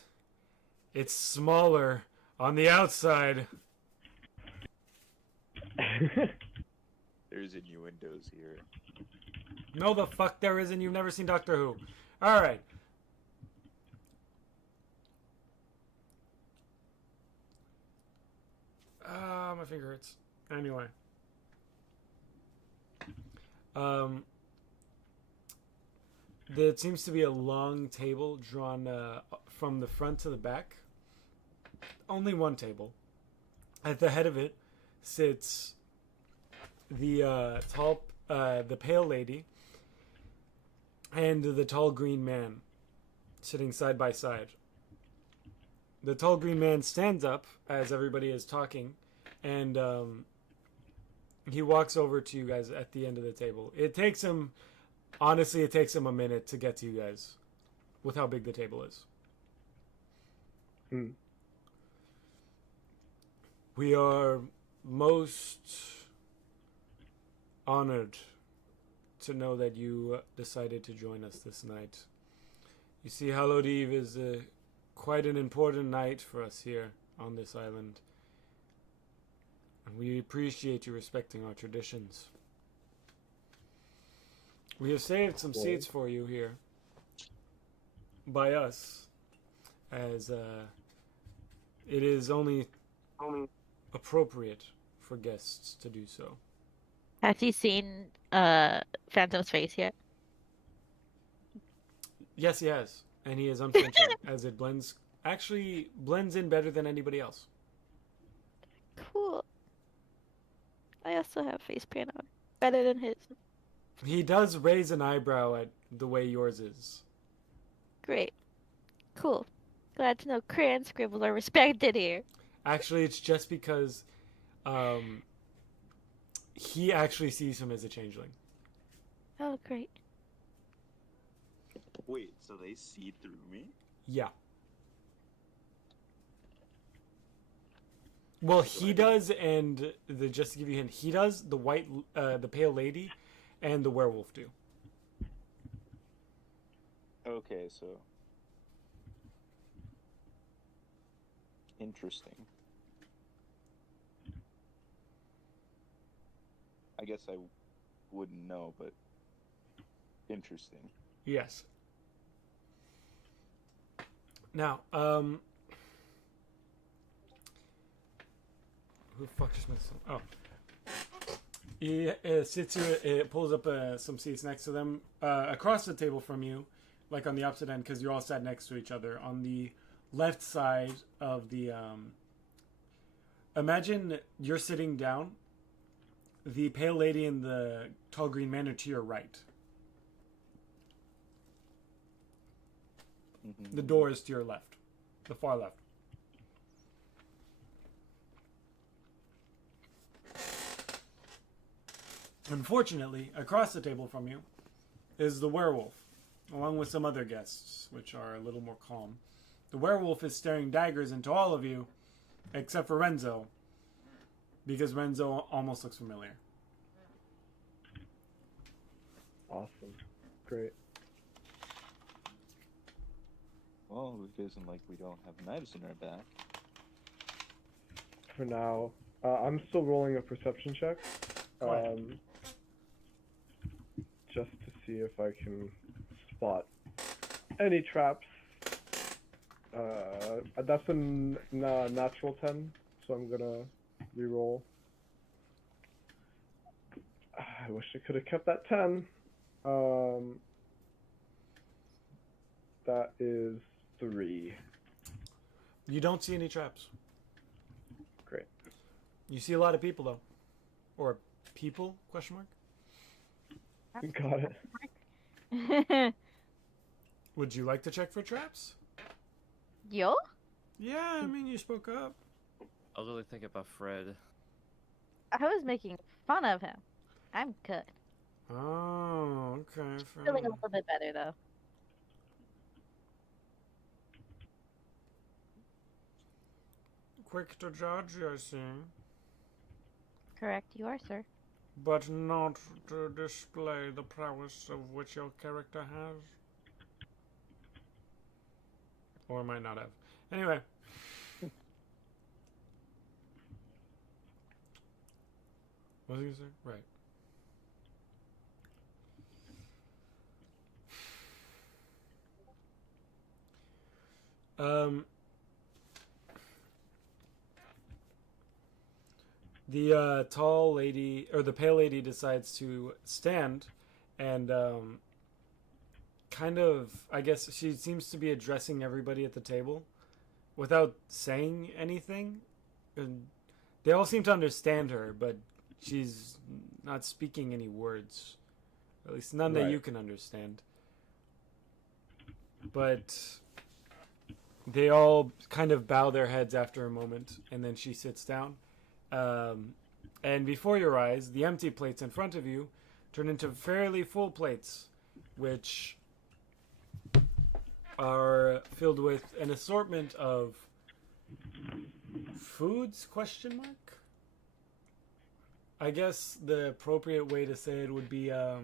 it's smaller on the outside. There's innuendos here. No, the fuck there isn't. You've never seen Doctor Who. Alright. My finger hurts. Anyway. There seems to be a long table drawn from the front to the back. Only one table. At the head of it sits the the pale lady and the tall green man sitting side by side. The tall green man stands up as everybody is talking, and he walks over to you guys at the end of the table. It takes him a minute to get to you guys with how big the table is. Hmm. We are most honored to know that you decided to join us this night. You see, Hallowed Eve is quite an important night for us here on this island. And we appreciate you respecting our traditions. We have saved some seats for you here. By us. As it is only appropriate for guests to do so. Has he seen Phantom's face yet? Yes, he has. And he is unflinching as it blends in better than anybody else. Cool. I also have face paint on. Better than his. He does raise an eyebrow at the way yours is. Great. Cool. Glad to know crayon scribbles are respected here. Actually, it's just because he actually sees him as a changeling. Oh, great. Wait, so they see through me? Yeah. Well, he does, and just to give you a hint, he does, the pale lady, and the werewolf do. Okay, so interesting. I guess I wouldn't know, but interesting. Yes. Now, who the fuck just missed some? Oh. He sits here, pulls up some seats next to them, across the table from you, like on the opposite end, because you're all sat next to each other. On the left side of the, imagine you're sitting down, the pale lady and the tall green man are to your right. Mm-hmm. The door is to your left, the far left. Unfortunately, across the table from you is the werewolf, along with some other guests, which are a little more calm. The werewolf is staring daggers into all of you, except for Renzo, because Renzo almost looks familiar. Awesome. Great. Well, it isn't like we don't have knives in our back. For now, I'm still rolling a perception check. Go ahead. Just to see if I can spot any traps. That's a natural 10, so I'm gonna reroll. I wish I could have kept that 10. That is 3. You don't see any traps. Great. You see a lot of people, though. Or people, question mark? Got it. Would you like to check for traps? Yo? Yeah, I mean, you spoke up. I was really thinking about Fred. I was making fun of him. I'm good. Oh, okay. fair Feeling a enough. little bit better though. Quick to judge, I see. Correct, you are, sir. But not to display the prowess of which your character has. Or might not have. Anyway. What was he gonna say? Right. The tall lady, or the pale lady, decides to stand and kind of, I guess she seems to be addressing everybody at the table without saying anything. And they all seem to understand her, but she's not speaking any words. At least none that Right. you can understand. But they all kind of bow their heads after a moment, and then she sits down. And before your eyes, the empty plates in front of you turn into fairly full plates, which are filled with an assortment of foods, question mark? I guess the appropriate way to say it would be, a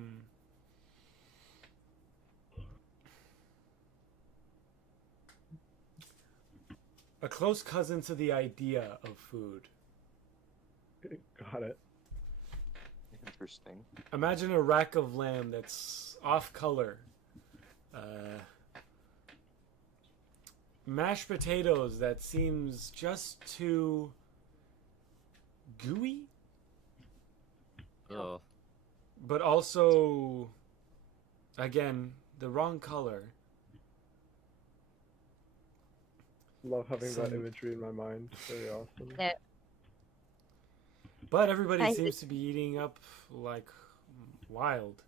close cousin to the idea of food. Got it. Interesting. Imagine a rack of lamb that's off color. Mashed potatoes that seems just too gooey, Oh, but also, again, the wrong color. Love having that Some- imagery in my mind. Very awesome. Yeah. But everybody I- seems to be eating up like wild.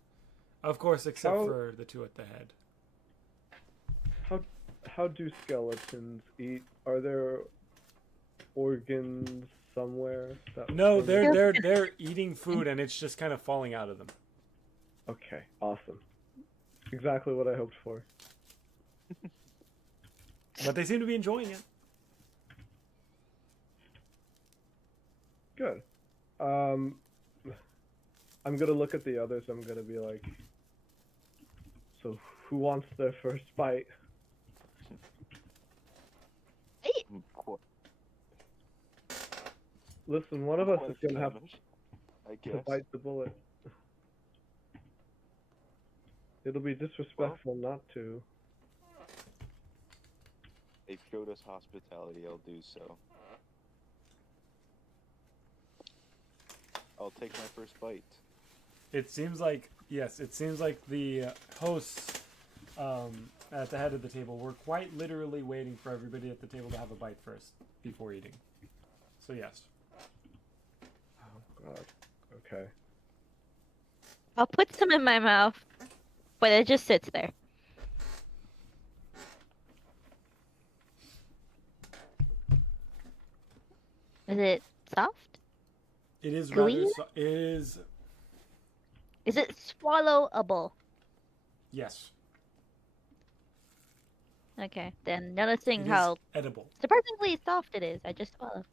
Of course, except How- for the two at the head. How do skeletons eat? Are there organs somewhere? No, from- they're eating food and it's just kind of falling out of them. Okay, awesome. Exactly what I hoped for. But they seem to be enjoying it. Good. I'm gonna look at the others. I'm gonna be like, so who wants their first bite? Listen, one of us is gonna have I to guess. bite the bullet. It'll be disrespectful not to. They've showed us hospitality. I'll do so. I'll take my first bite. It seems like the hosts at the head of the table were quite literally waiting for everybody at the table to have a bite first before eating. So yes. Oh God. Okay. I'll put some in my mouth, but it just sits there. Is it soft? It is Gooey? rather it is Is it swallowable? yes. Okay, then noticing It is how edible. surprisingly soft it is, I just swallow.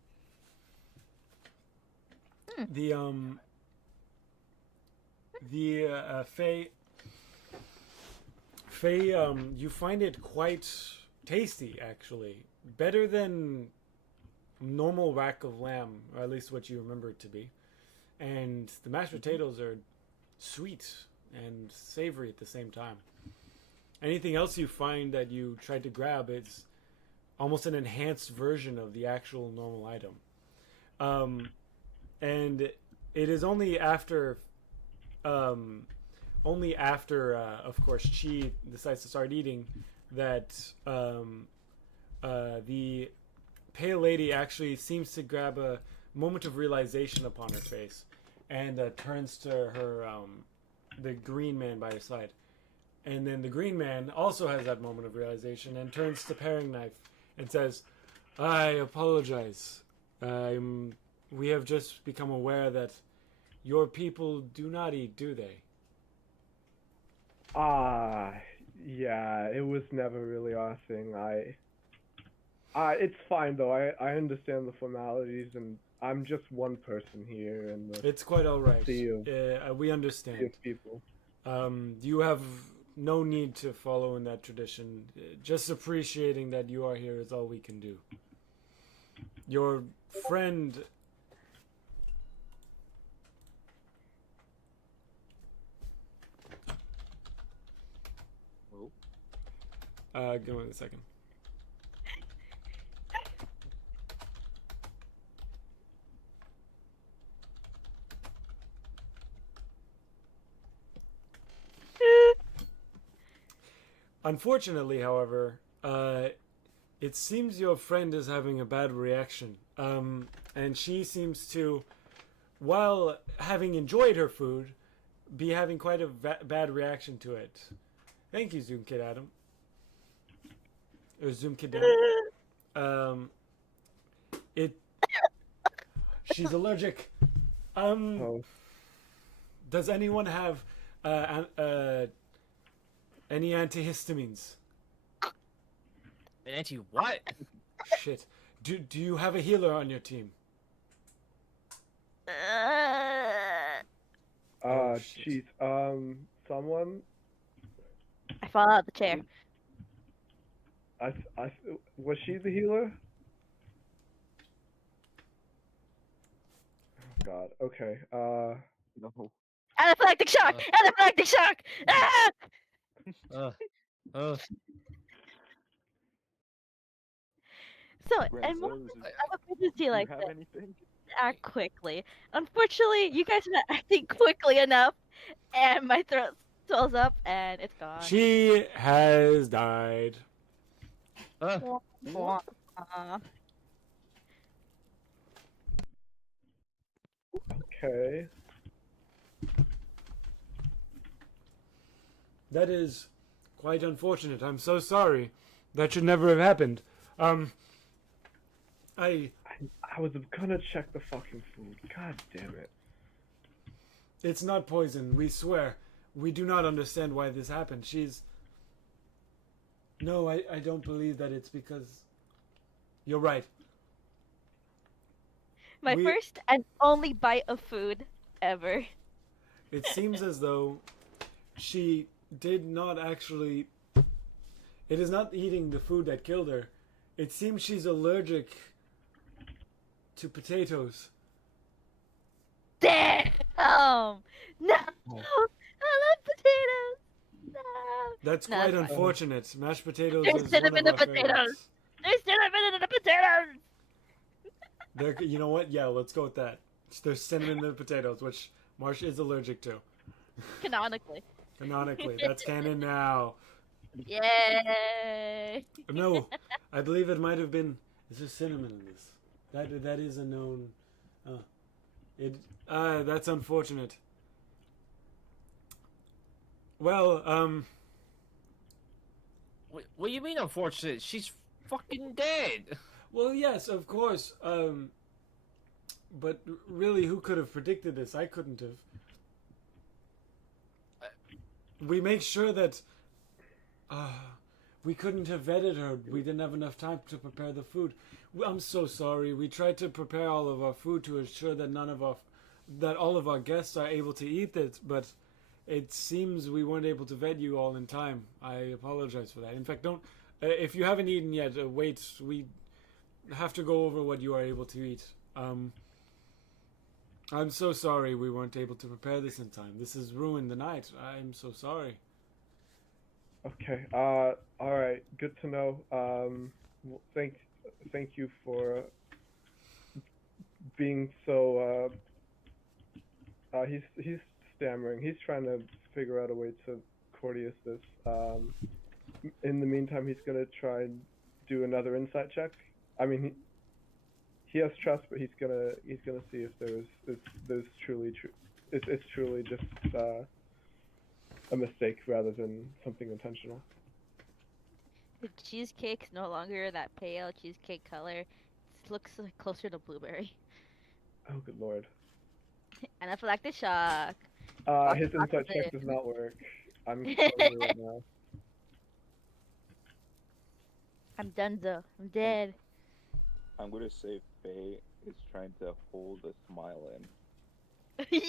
Faye, you find it quite tasty, actually. Better than normal rack of lamb, or at least what you remember it to be. And the mashed potatoes are sweet and savory at the same time. Anything else you find that you tried to grab, it's almost an enhanced version of the actual normal item. And it is only after, of course, Chi decides to start eating that the pale lady actually seems to grab a moment of realization upon her face and turns to her, the green man by her side. And then the green man also has that moment of realization and turns to Paring Knife and says, I apologize. We have just become aware that your people do not eat, do they? Yeah, it was never really our thing. It's fine though. I understand the formalities, and I'm just one person here in the It's quite all right. sea of, We understand. people. You have no need to follow in that tradition. Just appreciating that you are here is all we can do. Your friend... give me a second. Unfortunately, however, it seems your friend is having a bad reaction. And she seems to, while having enjoyed her food, be having quite a bad reaction to it. Thank you, Zoom Kid Adam. Or Zoom Kid Adam. She's allergic. Oh, Does anyone have any antihistamines? an anti what? Shit. Do you have a healer on your team? Oh, shit. jeez. Someone. I fall out of the chair. Was she the healer? God. Okay. No. Anaphylactic shock! Anaphylactic shock! Ah! Uh, So, and more Renzo, emergency do you like have this, anything? act quickly. Unfortunately, you guys are not acting quickly enough, and my throat swells up, and it's gone. She has died. What? Okay. That is quite unfortunate. I'm so sorry. That should never have happened. I I was gonna check the fucking food. God damn it. It's not poison, we swear. We do not understand why this happened. No, I don't believe that it's because. You're right. My We- first and only bite of food ever. It seems as though she did not actually. It is not eating the food that killed her. It seems she's allergic to potatoes. Damn! No! I love potatoes! No! That's No, quite it's fine. unfortunate. Mashed potatoes There's is one cinnamon of in our potatoes. favorites. There's cinnamon in the potatoes! You know what? Yeah, let's go with that. There's cinnamon in the potatoes, which Marsh is allergic to. Canonically. Canonically, that's canon now. Yay! No, I believe it might have been. Is there cinnamon in this? That is a known. That's unfortunate. Well, what do you mean unfortunate? She's fucking dead. Well, yes, of course. But really, who could have predicted this? I couldn't have. We make sure that. We couldn't have vetted her. We didn't have enough time to prepare the food. I'm so sorry. We tried to prepare all of our food to ensure that that all of our guests are able to eat it, but it seems we weren't able to vet you all in time. I apologize for that. In fact, don't. If you haven't eaten yet, wait. We have to go over what you are able to eat. I'm so sorry we weren't able to prepare this in time. This has ruined the night. I'm so sorry. Okay. All right. Good to know. Well, thank you for being so. He's stammering. He's trying to figure out a way to courteous this. In the meantime, he's gonna try and do another insight check. I mean, he has trust, but he's gonna see if there's truly it's truly just a mistake rather than something intentional. The cheesecake's no longer that pale cheesecake color. It looks like closer to blueberry. Oh, good lord. Anaphylactic shock. His insight check does not work. I'm telling you right now. I'm done though. I'm dead. I'm gonna say Faye is trying to hold a smile in.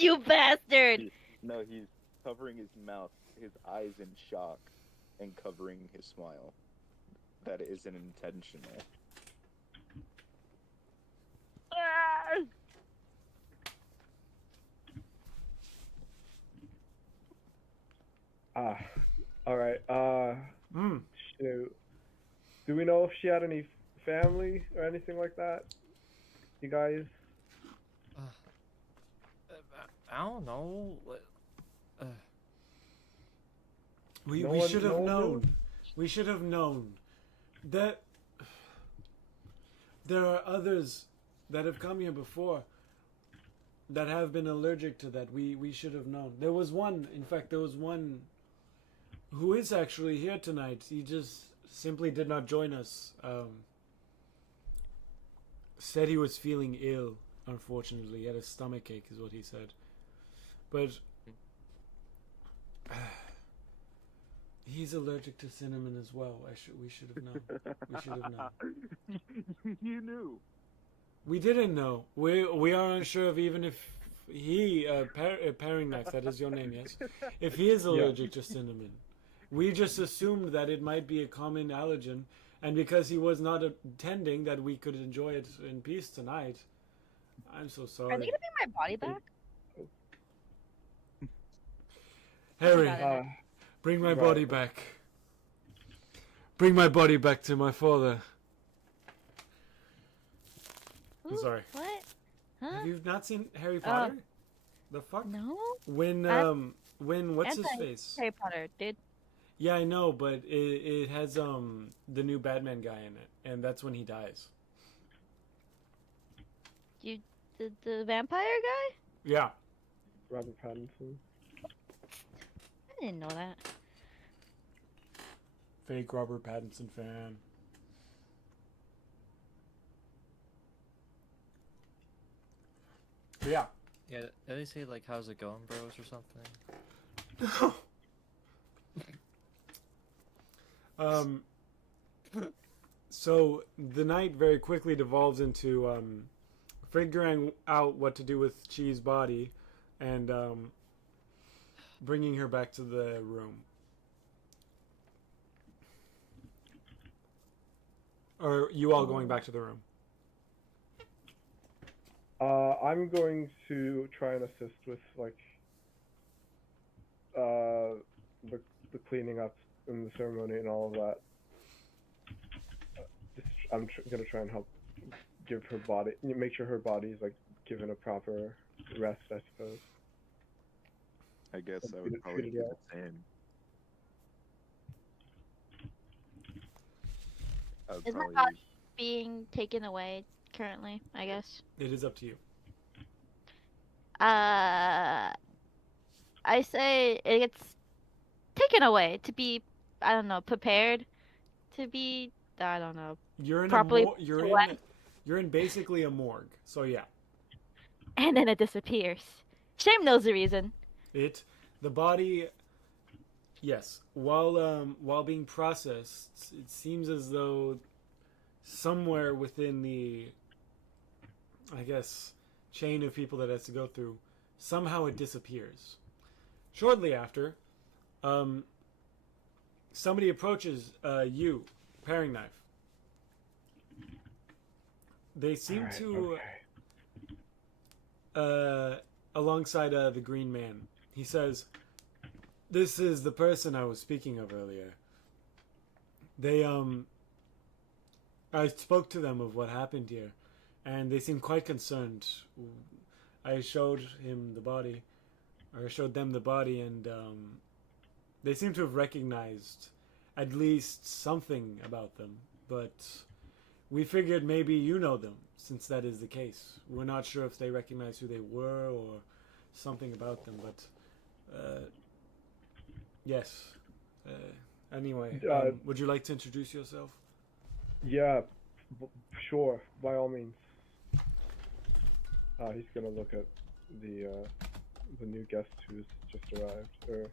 You bastard! No, he's covering his mouth, his eyes in shock, and covering his smile. That isn't intentional. Ah! All right. Hmm. Shoot. Do we know if she had any family or anything like that? You guys? I don't know. We No we one- should have no one known. knew? We should have known that there are others that have come here before that have been allergic to that. We should have known. There was one, in fact, there was one who is actually here tonight. He just simply did not join us. Said he was feeling ill, unfortunately. He had a stomachache, is what he said. But he's allergic to cinnamon as well. We should have known. We should have known. You knew. We didn't know. We are unsure of even if he, Paringnax, that is your name, yes? If he is allergic to cinnamon. We just assumed that it might be a common allergen, and because he was not attending, that we could enjoy it in peace tonight. I'm so Are sorry. they gonna bring my body back? Harry, God, Uh, bring my Right. body back. Bring my body back to my father. I'm Ooh, sorry. What? Huh? Have you not seen Harry Potter? The fuck? No. When I'm- what's his Anti- face? Harry Potter, dude. Yeah, I know, but it has the new Batman guy in it, and that's when he dies. The vampire guy? Yeah. Robert Pattinson. I didn't know that. Fake Robert Pattinson fan. But yeah. Yeah, did they say like how's it going, bros, or something? So the night very quickly devolves into figuring out what to do with Chi's body and bringing her back to the room. Or you all going back to the room? I'm going to try and assist with like the cleaning up and the ceremony and all of that. I'm gonna try and help give her body, make sure her body is like given a proper rest, I suppose. I guess I Treat would it probably do well. the same. I would Is my probably body being taken away currently, I guess? It is up to you. I say it gets taken away to be, I don't know, prepared to be, I don't know, You're in properly a you're in basically a morgue. So yeah. and then it disappears. Shame knows the reason. The body, yes, while being processed, it seems as though somewhere within the, I guess, chain of people that it has to go through, somehow it disappears. Shortly after, somebody approaches you, paring knife. They seem Alright, to okay. alongside the green man. He says, "This is the person I was speaking of earlier. They I spoke to them of what happened here, and they seemed quite concerned. I showed him the body, or I showed them the body, and they seem to have recognized at least something about them. But we figured maybe you know them, since that is the case. We're not sure if they recognize who they were or something about them, but yes. Anyway, would you like to introduce yourself?" Yeah, sure, by all means. He's gonna look at the new guest who's just arrived.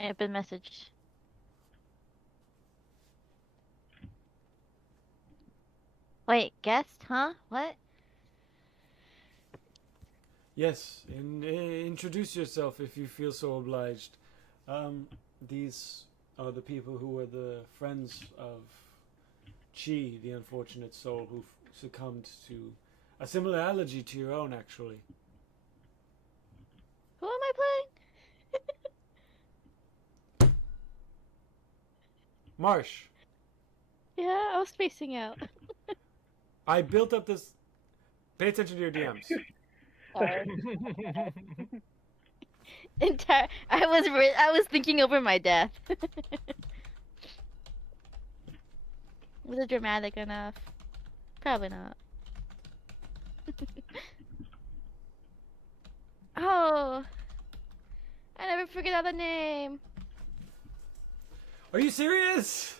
I have been messaged. Wait, guest? Huh? What? Yes, and introduce yourself if you feel so obliged. These are the people who were the friends of Chi, the unfortunate soul who succumbed to a similar allergy to your own, actually. Who am I playing? Marsh, Yeah, I was spacing out. I built up this. Pay attention to your DMs. Sorry. I was thinking over my death. Was it dramatic enough? Probably not. Oh, I never figured out the name. Are you serious?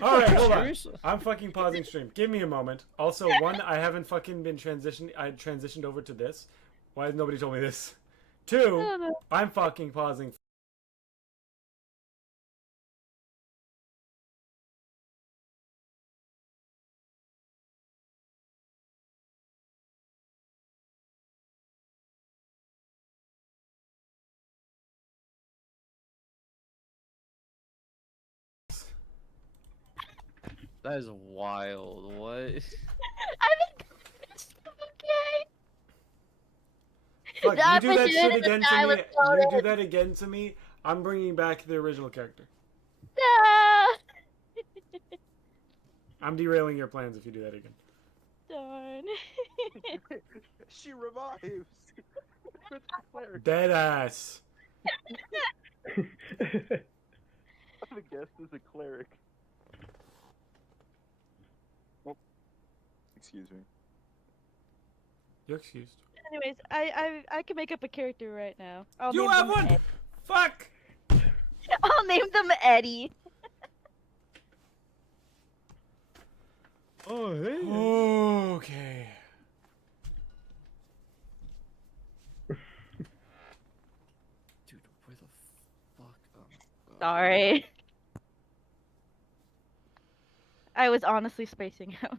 Alright, hold on. Seriously? I'm fucking pausing stream. Give me a moment. Also, one, I haven't fucking been transitioned. I transitioned over to this. Why has nobody told me this? I Two, don't know. I'm fucking pausing. That is wild. What? I'm okay. Fuck, No, I you do that appreciate shit it, again the to time me. was You do loaded. that again to me. I'm bringing back the original character. No. I'm derailing your plans if you do that again. Darn. She revives. With the cleric. Dead ass. The guest is a cleric. Oh. Excuse me. You're excused. Anyways, I can make up a character right now. I'll You name have them one. Ed- Fuck. I'll name them Eddie. Oh, hey. Okay. Dude, where the fuck? God. Sorry. I was honestly spacing out.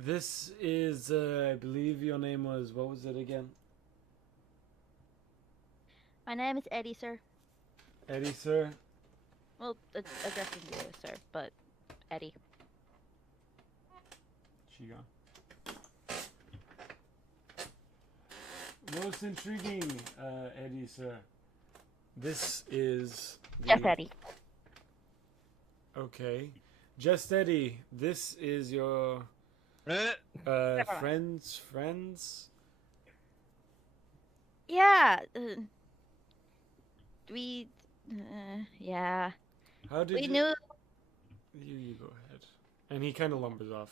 This is, I believe your name was, what was it again? My name is Eddie, sir. Eddie, sir. Well, addressing you, sir, but Eddie. She gone. Most intriguing, Eddie, sir. This is. Yes, Eddie. Okay. Just Eddie, this is your mind. friends. Yeah. Yeah. How did We you? knew. You go ahead. And he kind of lumbers off.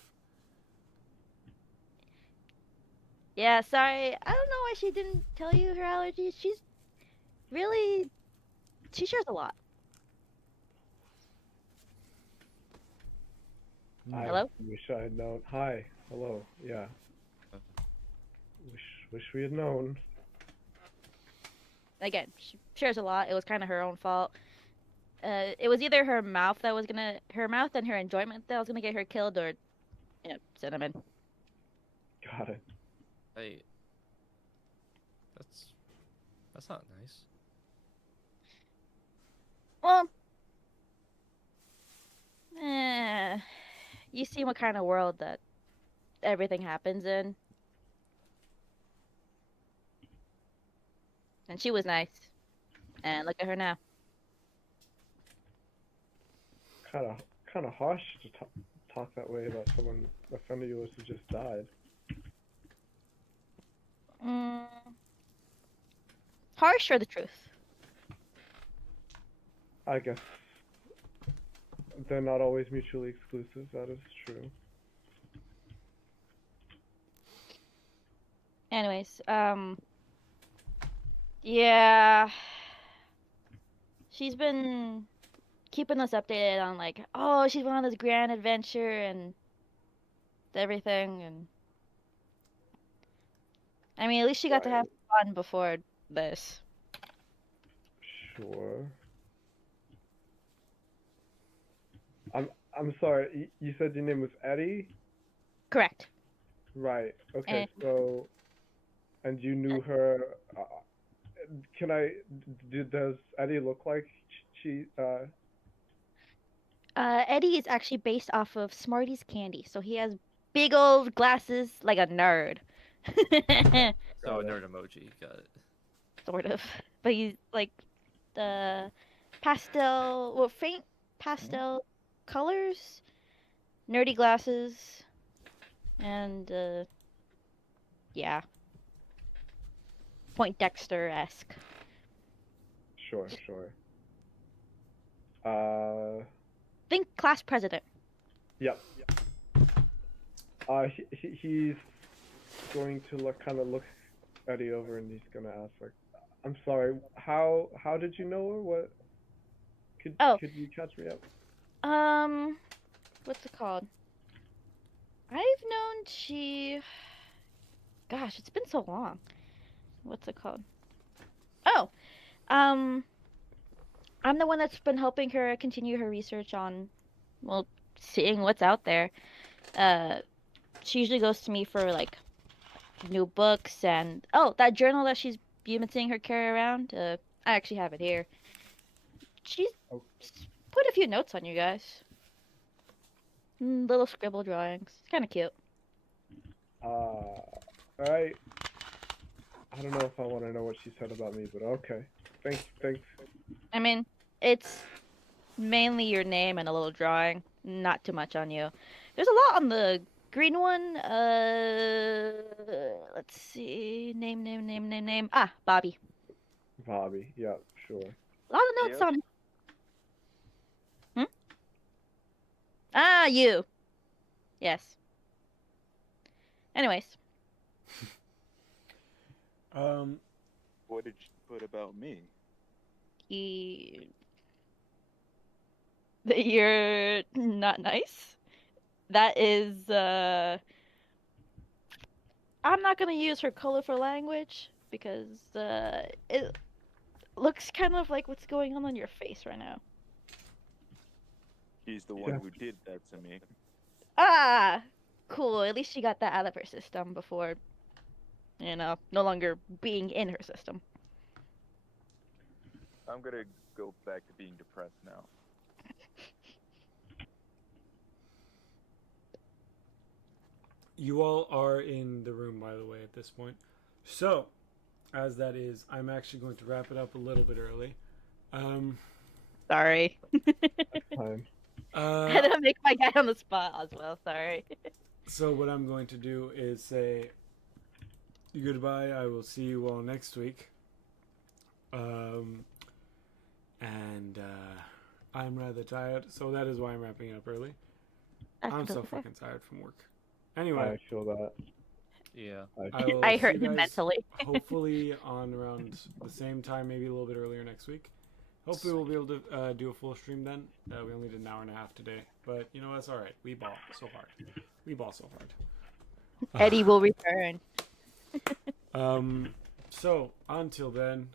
Yeah, sorry. I don't know why she didn't tell you her allergies. She shares a lot. I Hello? wish I had known. Hi. Hello. Yeah. Wish we had known. Again, she shares a lot. It was kind of her own fault. It was either her mouth and her enjoyment that was gonna get her killed, or, Cinnamon. Got it. Hey. That's not nice. Well, you see what kind of world that everything happens in. And she was nice. And look at her now. Kind of harsh to talk that way about someone, a friend of yours who just died. Harsh or the truth? I guess they're not always mutually exclusive. That is true. Anyways, yeah. She's been keeping us updated on, like, oh, she's went on this grand adventure and everything, and I mean, at least she got to have fun before this. Sure. I'm sorry. You said your name was Eddie? Correct. Right. Okay. And- So, and you knew her. Does Eddie look like she? Eddie is actually based off of Smarties candy, so he has big old glasses like a nerd. Oh, nerd emoji. Got it. Sort of. But he's like the faint pastel colors, nerdy glasses, and yeah. Poindexter-esque. Sure. Think class president. Yep. He's going to look Eddie over, and he's gonna ask, like, I'm sorry, how did you know her? What? Could you catch me up? What's it called? I've known gosh, it's been so long. What's it called? Oh, I'm the one that's been helping her continue her research on, well, seeing what's out there. She usually goes to me for, like, new books and, that journal that you've been seeing her carry around. I actually have it here. She's put a few notes on you guys. Little scribble drawings. It's kind of cute. Alright. I don't know if I want to know what she said about me, but okay. Thanks. I mean, it's mainly your name and a little drawing. Not too much on you. There's a lot on the green one. Let's see. Name. Ah, Bobby. Bobby, yeah, sure. A lot of notes Yep. on. Ah, you. Yes. Anyways, What did you put about me? that you're not nice. That is, I'm not gonna use her colorful language because it looks kind of like what's going on your face right now. He's the one Yeah. who did that to me. Ah, cool. At least she got that out of her system before, no longer being in her system. I'm gonna go back to being depressed now. You all are in the room, by the way, at this point. So, as that is, I'm actually going to wrap it up a little bit early. Sorry. Fine. I had to make my guy on the spot as well. Sorry. So what I'm going to do is say goodbye. I will see you all next week. I'm rather tired, so that is why I'm wrapping it up early. I'm so fucking tired from work. Anyway, I feel that. Yeah. will I see hurt you him guys mentally. hopefully on around the same time, maybe a little bit earlier next week. Hopefully we'll be able to do a full stream then. We only did an hour and a half today, but you know that's all right. We ball so hard. Eddie will return. So until then,